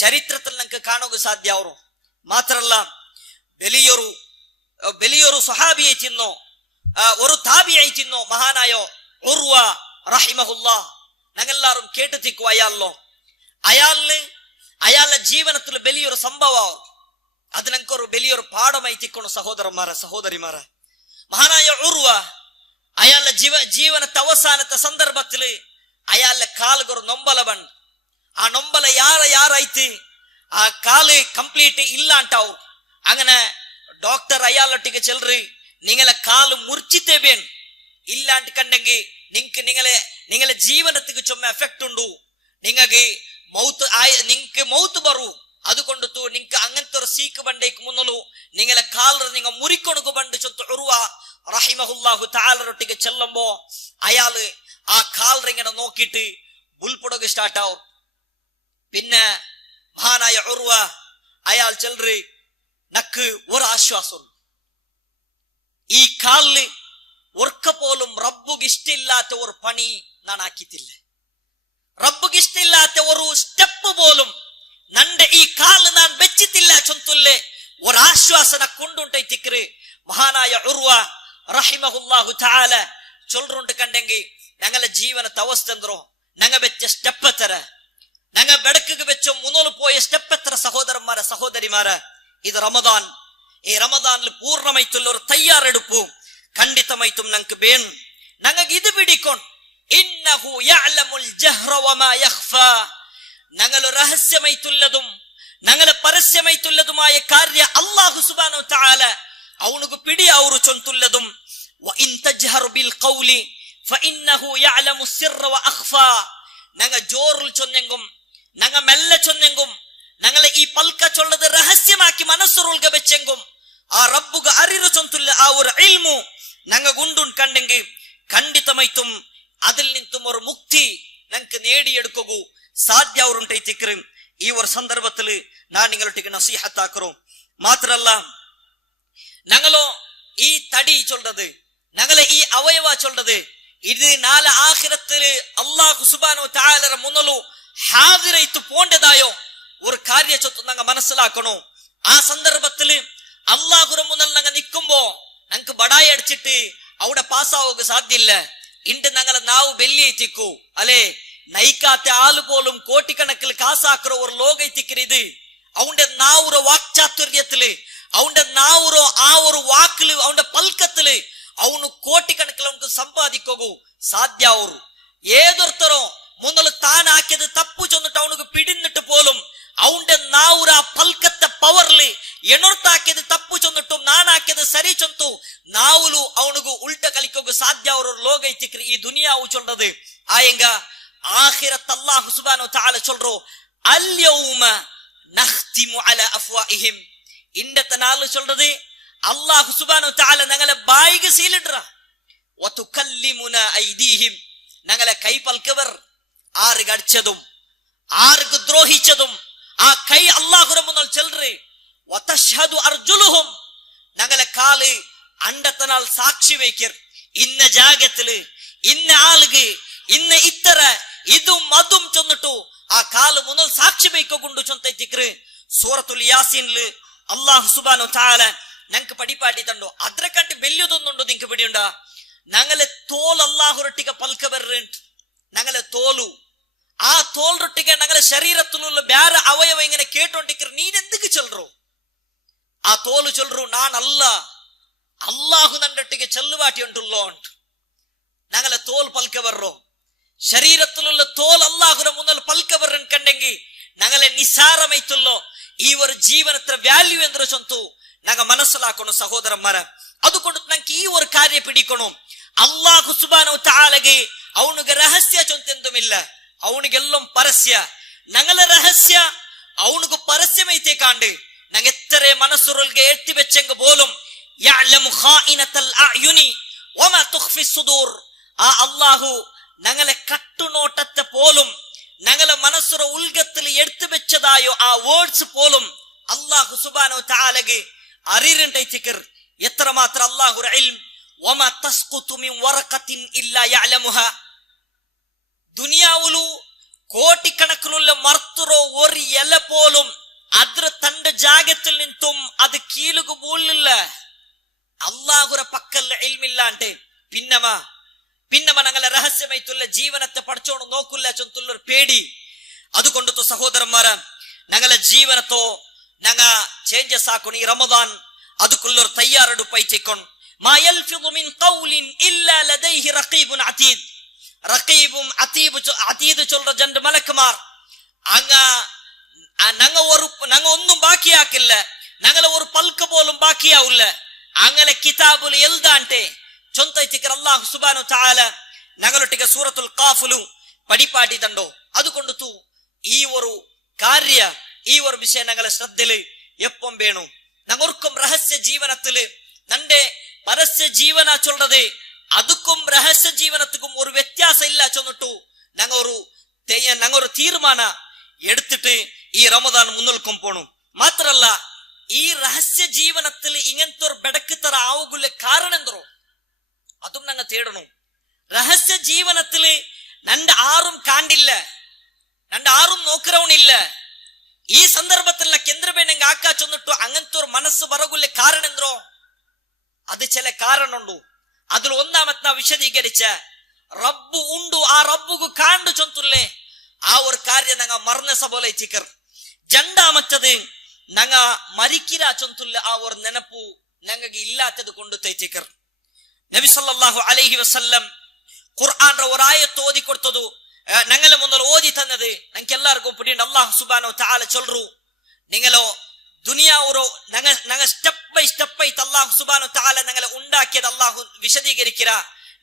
ചരിത്രത്തിൽ നമുക്ക് കാണുക സാധ്യാവും. മാത്രല്ല വലിയൊരു സ്വഹാബിയെ ചിന്നോ ഒരു താബിയെ ചിന്നോ മഹാനായ ഉർവ റഹിമഹുല്ലാഹ് ഞങ്ങളെല്ലാരും കേട്ടു തിക്കു അയാളുടെ ജീവിതത്തിൽ വലിയൊരു സംഭവം അത് ഞങ്ങൾക്കൊരു വലിയൊരു പാഠമായി തിക്കണം സഹോദരിമാരെ. മഹാനായ ഉർവ അയാളുടെ ജീവനത്തെ അവസാനത്തെ സന്ദർഭത്തില് അയാളുടെ കാലുകൊരു നൊമ്പലവൻ. ആ നൊമ്പല ಯಾರಾಯ್ತು ಆ ಕಾಲು ಕಂಪ್ಲೀಟ್ ಇಲ್ಲ ಅಂಟಾವು. അങ്ങനെ ഡോക്ടർ അയാളൊട്ടിക്ക് ചെല്ലറി നിങ്ങളെ കാല് മുറിച്ചിത്തേബേൻ ഇല്ലാണ്ട് കണ്ടെങ്കിൽ നിങ്ങളെ ജീവനത്തിക്ക് ചുമ എഫക്ട് ഉണ്ടു, നിങ്ങൾക്ക് മൗത്ത് ബറു. അതുകൊണ്ട് നിങ്ങൾക്ക് അങ്ങനത്തെ ഒരു സീക്ക് ബണ്ടേക്ക് മുന്നಲು നിങ്ങളെ കാലർ നിങ്ങൾ മുറിക്കൊണുക്ക് ബണ്ട് ചൊത്ത് ഉർവ റഹിമഹുല്ലാഹു തആലൊട്ടിക്ക് ചെല്ലുമ്പോ അയാള് ആ കാലറിങ്ങനെ നോക്കിയിട്ട് ബുൾപൊടക്ക് സ്റ്റാർട്ട് ആവും. പിന്നെ മഹാനായ ഉർവ അയാൾ ചെല്ലറി നക്ക് ഒരു ആശ്വാസം, ഈ കാലില് ഒർക്ക പോലും റബ്ബുക്ക് ഇഷ്ടമില്ലാത്ത ഒരു പണി ഞാൻ ആക്കിയിട്ടില്ല, റബ്ബുക്ക് ഇഷ്ടമില്ലാത്ത ഒരു സ്റ്റെപ്പ് പോലും നന്റെ ഈ കാല് ഞാൻ വെച്ചിട്ടില്ല ചൊന്തുല്ലേ ഒരു ആശ്വാസന കൊണ്ടുണ്ടായിത്തിക്റ് മഹാനായ ഉർവ റഹിമഹുല്ലാഹു തആല ചൊല്ലുണ്ട് കണ്ടെങ്കിൽ ഞങ്ങളെ ജീവനത്തെ അവസ്ഥ എന്തോ ഞങ്ങ വെച്ച സ്റ്റെപ്പ് എത്ര, ഞങ്ങ ಬೆಡಕಿಗೆ വെച്ച മുന്നോട്ട് പോയ സ്റ്റെപ്പ് എത്ര സഹോദരന്മാരെ സഹോദരിമാരെ. ഇത് റമദാൻ, ഈ റമദാനിൽ പൂർണ്ണമായിട്ടുള്ള ഒരു തയ്യാറെടുപ്പ് ഖണ്ഡിതമായിട്ടും ഞങ്ങൾക്ക് വേണം. ഞങ്ങൾക്ക് ഇത് പിടിക്കണം. ഇന്നഹു യഅലമുൽ ജഹ്റ വമാ യഖ്ഫാ. ഞങ്ങൾ രഹസ്യമായിട്ടുള്ളതും ഞങ്ങളെ പരസ്യമായിട്ടുള്ളതുമായ കാര്യ അല്ലാഹു സുബ്ഹാനഹു തആല അവനുക്ക് പിടി ಅವರು ചൊന്തുള്ളതും വഇൻ തജ്ഹർ ബിൽ ഖൗലി ഫഇന്നഹു യഅലമു സിർറ വഅഖ്ഫാ. ഞങ്ങൾ ജോറിൽ ചൊന്നെങ്കും ഞങ്ങൾ മെല്ലെ ചൊന്നെങ്കും ഞങ്ങളെ ഈ പൽക്ക ചൊല്ലത് രഹസ്യമാക്കി മനസ്സുറുൽക വെച്ചെങ്കും ആ റബ്ബുക അറിരു ചൊന്തുള്ള ആ ഒരു ഇൽമു ഞങ്ങൾ ഗുണ്ടുൻ കണ്ടെങ്കിൽ ഖണ്ഡിതമായിട്ടും അതിൽ നിന്നും ഒരു മുക്തി ഞങ്ങൾക്ക് നേടിയെടുക്കൂ സാധ്യ അവരുണ്ടായിത്തിക്റ്. ഈ ഒരു സന്ദർഭത്തിൽ ഞാൻ നിങ്ങളൊട്ടിക്ക് നസീഹത്താക്കറോ. മാത്രല്ല ഞങ്ങളോ ഈ തടി ചൊല്ലത് ഞങ്ങളെ ഈ അവയവ ചൊല്ലത് ഇത് നാളെ ആഖിറത്തില് അല്ലാഹു സുബ്ഹാനഹു തആല മുന്നಲು ഹാദിറൈത്ത് പോണ്ടതായോ ഒരു കാര്യ ചൊത്ത് ഞങ്ങൾ മനസ്സിലാക്കണോ. ആ സന്ദർഭത്തില് അല്ലാഹുവിന്റെ മുന്നിൽ ഞങ്ങൾ നിൽക്കുമ്പോ ഞങ്ങൾക്ക് ബടായി അടിച്ചിട്ട് അവിടെ പാസ്സാവുക സാധ്യമില്ല. ഇണ്ട് ഞങ്ങളെ നാവ് വെല്ലിയെത്തിക്കൂ അല്ലെ നയിക്കാത്ത ആള് പോലും കോടിക്കണക്കിൽ കാസാക്കുற ഒരു ലോകത്തിക്കറ്. ഇത് അവന്റെ നാവുറോ വാക്ചാതുര്യത്തില് അവന്റെ നാവുറോ ആ ഒരു വാക്കില് അവന്റെ പൽക്കത്തില് ಅವನು ಕೋಟಿಕಣക്കിൽ ಅವನು ಸಂಪಾದಿಕೋಗು ಸಾಧ್ಯ. ಅವರು ഏതൊരുത്തരോ മുന്നല് താൻ ആക്കിയത് തപ്പു ചെന്നിട്ട് അവനുക്ക് പിടിന്നിട്ട് പോലും അവന്റെ നാവുര പൽക്കത്തെ പവറില് എണർത്താക്കിയത് തപ്പു ചെന്നിട്ടും നാനാക്കിയത് സരി ചൊന്തു നാവുಲು ಅವನಿಗೂ ಉಲ್ಟ ಕಲಿಕೋಗು ಸಾಧ್ಯ. ಅವರು ಲೋಗ ಐತಿಕ್ರಿ ಈ ದುನಿಯಾವು ಚೊಲ್ಲದು ಆಯಂಗ ಆಖಿರತ್ ಅಲ್ಲಾಹು ಸುಬ್ಹಾನಹು ತಆಲ ಚೊಲ್ರೋ ಅಲ್ಯೌಮ ನಖ್ತಿಮು ಅಲಾ ಅಫ್ವಾಹಿಹಿಂ. ഇന്നത്തെ നാള് ചൊല്ലത് അല്ലാഹു സുബ്ഹാനഹു തആല ഞങ്ങളെ ബായിക്ക് സീലിട്ര വതുകല്ലിമുന ഐദീഹിം. ഞങ്ങളെ കൈ പൽക്കവർ ആർക്ക് അടിച്ചതും ആർക്ക് ദ്രോഹിച്ചതും ആ കൈ അല്ലാഹുവിന്റെ മുന്നിൽ ചെല്ലറ്. വതശ്ഹദു അർജുലുഹും. ഞങ്ങളെ കാല് അണ്ടത്തനാൽ സാക്ഷി വയ്ക്കർ. ഇന്ന ജാഗത്തില് ഇന്ന ആളുക്ക് ഇന്ന ഇത്തര ഇതും അതും ചൊന്നിട്ടു ആ കാല് മുന്നിൽ സാക്ഷി വയ്ക്കൊണ്ടു ചൊന്തൈത്തിക്റ്. സൂറത്തുൽ യാസീനില് അല്ലാഹു സുബ്ഹാനഹു തആല ഞങ്ങൾക്ക് പടിപ്പാട്ടി തണ്ടോ അത്ര കണ്ട് വലിയതൊന്നുണ്ടോ നിങ്ങൾക്ക് പിടിയുണ്ടാ. ഞങ്ങളെ തോൽ അല്ലാഹുരൊട്ടിಗೆ പൽക്ക ಬರ್ರಂಟ್. ഞങ്ങളെ തോലു ആ തോൽരൊട്ടിಗೆ ഞങ്ങളെ ശരീരത്തിലുള്ള ಬೇರೆ ಅವಯವ ഇങ്ങനെ കേട്ടോണ്ടിരിക്കറ്. നീ എന്തൊക്കെ ചൊല്ലറോ ആ തോല് ചൊല്ലറു ഞാൻ അല്ല അല്ലാഹു നണ്ടൊട്ടിಗೆ ചെല്ലുവാട്ടി ഉണ്ടല്ലോ. ഞങ്ങളെ തോൽ പൽക്ക ಬರ್ರೋ ശരീരത്തിലുള്ള തോൽ അല്ലാഹുവിന്റെ മുന്നിൽ പൽക്ക ಬರ್ರನ್ കണ്ടെങ്കിൽ ഞങ്ങളെ നിസാരമായിട്ടുള്ളോ ഈ ഒരു ജീവനത്ര ವ್ಯಾಲ್ಯೂ ಎಂದ್ರೆ ಚೊಂತು ഞങ്ങൾ മനസ്സിലാക്കണം സഹോദരന്മാരെ. അതുകൊണ്ട് ഞങ്ങൾക്ക് ഈ ഒരു കാര്യം പിടിക്കണം. അല്ലാഹു സുബ്ഹാനഹു തആലಗೆ ಅವನಿಗೆ ರಹಸ್ಯ ಚೊಂತೆಂದುಮಿಲ್ಲ, ಅವನಿಗೆಲ್ಲಂ ಪರಸ್ಯ. ഞങ്ങളെ രഹസ്യ ಅವನಿಗೂ പരസ്യമൈത്തേ കാണ്ട് ഞങ്ങൾ എത്ര മനസ്സുറുൽಗೆ എത്തി വെച്ചെങ്ക പോലും യഅലമു ഖായിനത്തൽ അഅ്യുനി വമാ തുഖ്ഫി സുദൂർ. ആ അല്ലാഹു ഞങ്ങളെ കട്ടുനോട്ടത്തെ പോലും ഞങ്ങളെ മനസ്സുറ ഉൽഗത്തിൽ എടുത്തു വെച്ചതായോ ആ വേർഡ്സ് പോലും അല്ലാഹു സുബ്ഹാനഹു തആലಗೆ അറിയണ്ടൈത്തിക്കർ. എത്രമാത്രം അല്ലാഹുവിന്റെ ഇൽം വമാ തസ്ഖുതു മിൻ വറഖത്തിൻ ഇല്ലാ യഅലമുഹാ. ദുനിയാവുലു കോടിക്കണക്കിലുള്ള മർത്തുറോ ഒരു ഇല പോലും അದ್ರ തന്റെ ജാഗത്തിൽ നിന്നും അത് കീഴുകു പോലില്ല. അള്ളാഹുര പക്കല്ല ഇൽമില്ലാണ്ട് പിന്നവ ഞങ്ങളെ രഹസ്യമായിട്ടുള്ള ജീവനത്തെ പഠിച്ചോണ്ട് നോക്കില്ല ചൊന്തുള്ള പേടി. അതുകൊണ്ടു സഹോദരന്മാരെ, ഞങ്ങളെ ജീവനത്തോ ഞങ്ങ ചേഞ്ചസ് ആക്കണം. ഈ റമദാൻ അതുക്കുള്ള തയ്യാറെടുപ്പ് അയച്ചിക്കണം. சொல்ற ஜண்டு மலக்குமார் நாங்க ஒன்னும் பாக்கியாக்கில்ல, ഞങ്ങളെ ഒരു പൽക്ക് പോലും ബാക്കിയാവില്ല. അങ്ങനെ കിതാബുൽ എൽദാന്റെ ചൊന്തൈത്തിക്കർ അല്ലാഹു സുബ്ഹാനഹു തആല ഞങ്ങളൊട്ടിಗೆ സൂറത്തുൽ ഖാഫിലു പഠിപ്പാട്ടിതണ്ടോ. അതുകൊണ്ടു ഈ ഒരു കാര്യ ഈ ഒരു വിഷയം ഞങ്ങളെ ശ്രദ്ധയില് എപ്പം വേണം. ഞങ്ങൾക്കും രഹസ്യ ജീവനത്തില് നന്റെ പരസ്യ ജീവന ചൊല്ലത് അതുക്കും രഹസ്യ ജീവനത്തിക്കും ഒരു വ്യത്യാസം ഇല്ല ചൊന്നിട്ടു ഞങ്ങ ഒരു തീരുമാന എടുത്തിട്ട് ഈ റമദാൻ മുന്നോൽക്കും പോണു. മാത്രല്ല ഈ രഹസ്യ ജീവനത്തിൽ ഇങ്ങനത്തെ ഒരു ബെടക്ക് തറ ആവുകുള്ള കാരണം എന്തോ അതും ഞങ്ങൾ തേടണം. രഹസ്യ ജീവനത്തില് നന്റെ ആരും കാണ്ടില്ല, നന്റെ ആരും നോക്കിറവണില്ല. ഈ സന്ദർഭത്തിൽ കേന്ദ്രബേ ഞങ്ങൾ ആക്കാ ചൊന്നിട്ടു അങ്ങനത്തെ ഒരു മനസ്സ് പറകുള്ള കാരണം എന്തോ അത് ചില കാരണമുണ്ടു. അതിൽ ഒന്നാമത്തെ വിശദീകരിച്ച റബ്ബു ഉണ്ടു, ആ റബ്ബുക്ക് കാണ്ടു ചൊന്തുല്ലേ ആ ഒരു കാര്യം ഞങ്ങൾ മറന്നസ പോലെ ചിക്കർ. രണ്ടാമത്തത് ഞങ്ങ മരിക്കിര ചൊന്തുല്ല ആ ഒരു നെനപ്പു ഞങ്ങൾക്ക് ഇല്ലാത്തത് കൊണ്ട് തേച്ചിക്കർ. നബി സല്ലല്ലാഹു അലൈഹി വസല്ലം ഖുർആന്റെ ഒരു ആയത്ത് ഓതി കൊടുത്തതു ഞങ്ങളെ മുന്നിൽ ഓതി തന്നത് ഞങ്ങൾക്ക് എല്ലാവർക്കും പിടിയുണ്ട്. അല്ലാഹു സുബ്ഹാനഹു തആല ചൊല്ലു, നിങ്ങളോ ദുനിയാവോ ഞങ്ങൾ സ്റ്റെപ്പ് ബൈ സ്റ്റെപ്പ് ആയിട്ട് അല്ലാഹു സുബ്ഹാനഹു തആല ഞങ്ങളെ ഉണ്ടാക്കിയത് അല്ലാഹു വിശദീകരിക്കുക.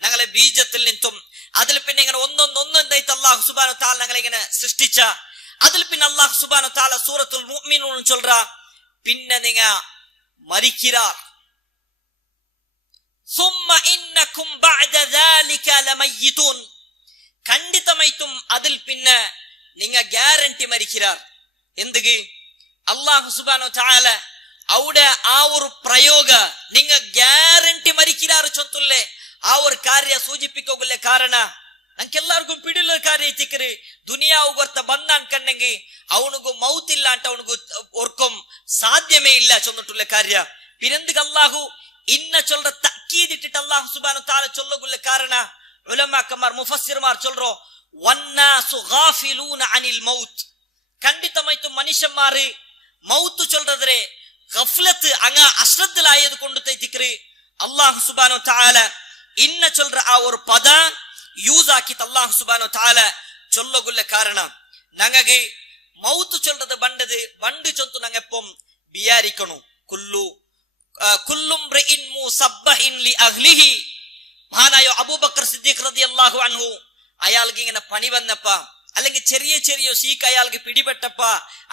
ഞങ്ങളെ ബീജത്തിൽ നിന്നും അതിൽ പിന്നെ ഇങ്ങനെ ഒന്നൊന്നായിട്ട് അല്ലാഹു സുബ്ഹാനഹു തആല ഞങ്ങളെ ഇങ്ങനെ സൃഷ്ടിച്ച അതിൽ പിന്നെ അല്ലാഹു സുബ്ഹാനഹു തആല സൂറത്തുൽ മുഅ്മിനൂൻ ചൊല്ലറ പിന്നെ നിങ്ങ മരിക്കിറാർ. സുമ്മ ഇന്നകും ബഅദ ദാലിക ലമയ്യിതൂൻ, ഖണ്ഡിതമായിട്ടും അതിൽ പിന്നെ നിങ്ങ ഗ്യാരണ്ടി മരിക്കിറാർ. എന്തുക അല്ലാഹു സുബ്ഹാനഹു തആല അവിടെ ആ ഒരു പ്രയോഗ നിങ്ങ ഗ്യാരണ്ടി മരിക്കിറാർ ചൊല്ലുല്ലേ ആ ഒരു ಕಾರ್ಯ സൂചിപ്പിക്കുക കാരണ ഞങ്ങൾക്ക് എല്ലാവർക്കും പിടിയുള്ള ಕಾರ್ಯ ತಿಕ್ಕರಿ. ದುನಿಯಾವು ಬರ್ತ ಬಂದ ಅನ್ಕಂಡೆಂಗಿ ಅವನಿಗೂ ಮೌತಿಲ್ಲ ಅಂತ ಅವನಿಗೂ ಒರ್ಕೊಂ ಸಾಧ್ಯವೇ ಇಲ್ಲ ಚೊನ್ನಟ್ಟುള്ള ಕಾರ್ಯ. പിന്നെന്തുക അല്ലാഹു ഇന്ന ചൊല്ற തക്കീദിട്ടിട്ട് അല്ലാഹു സുബ്ഹാനഹു തആല ചൊല്ലുകുള്ള കാരണ ഉലമാക്കന്മാർ മുഫസ്സിർമാർ ചൊല്ലറോ വന്നാസു ഗാഫിലൂന അനിൽ മൗത്ത്, ಖಂಡಿತമായിട്ടും മനുഷ്യന്മാര് മൗത്ത് ചൊല്ലದ್ರೆ ഗഫ്ലത്ത് അങ്ങ അശ്രദ്ധലായത് കൊണ്ട് തൈത്തിക്കറി അല്ലാഹു സുബ്ഹാനഹു തആല ഇന്ന ചൊല്ലற ആ ഒരു പദ യൂസ് ആക്കിട്ട് അല്ലാഹു സുബ്ഹാനഹു തആല ചൊല്ലുകുള്ള കാരണ ഞങ്ങൾക്ക് മൗത്ത് ചൊല്ലത് ബണ്ട് ചൊന്തു ഞങ്ങ എപ്പം വിചാരിക്കണു. കുല്ലും ബ്രിഇൻ മുസബ്ബഹിൻ ലി അഹ്ലിഹി, മഹാനായ അബൂബക്കർ സിദ്ദീഖ് റളിയല്ലാഹു അൻഹു അയാൾക്ക് ഇങ്ങനെ പണി വന്നപ്പ അല്ലെങ്കിൽ ചെറിയ ചെറിയ സീക്ക് അയാൾക്ക് പിടിപെട്ടപ്പ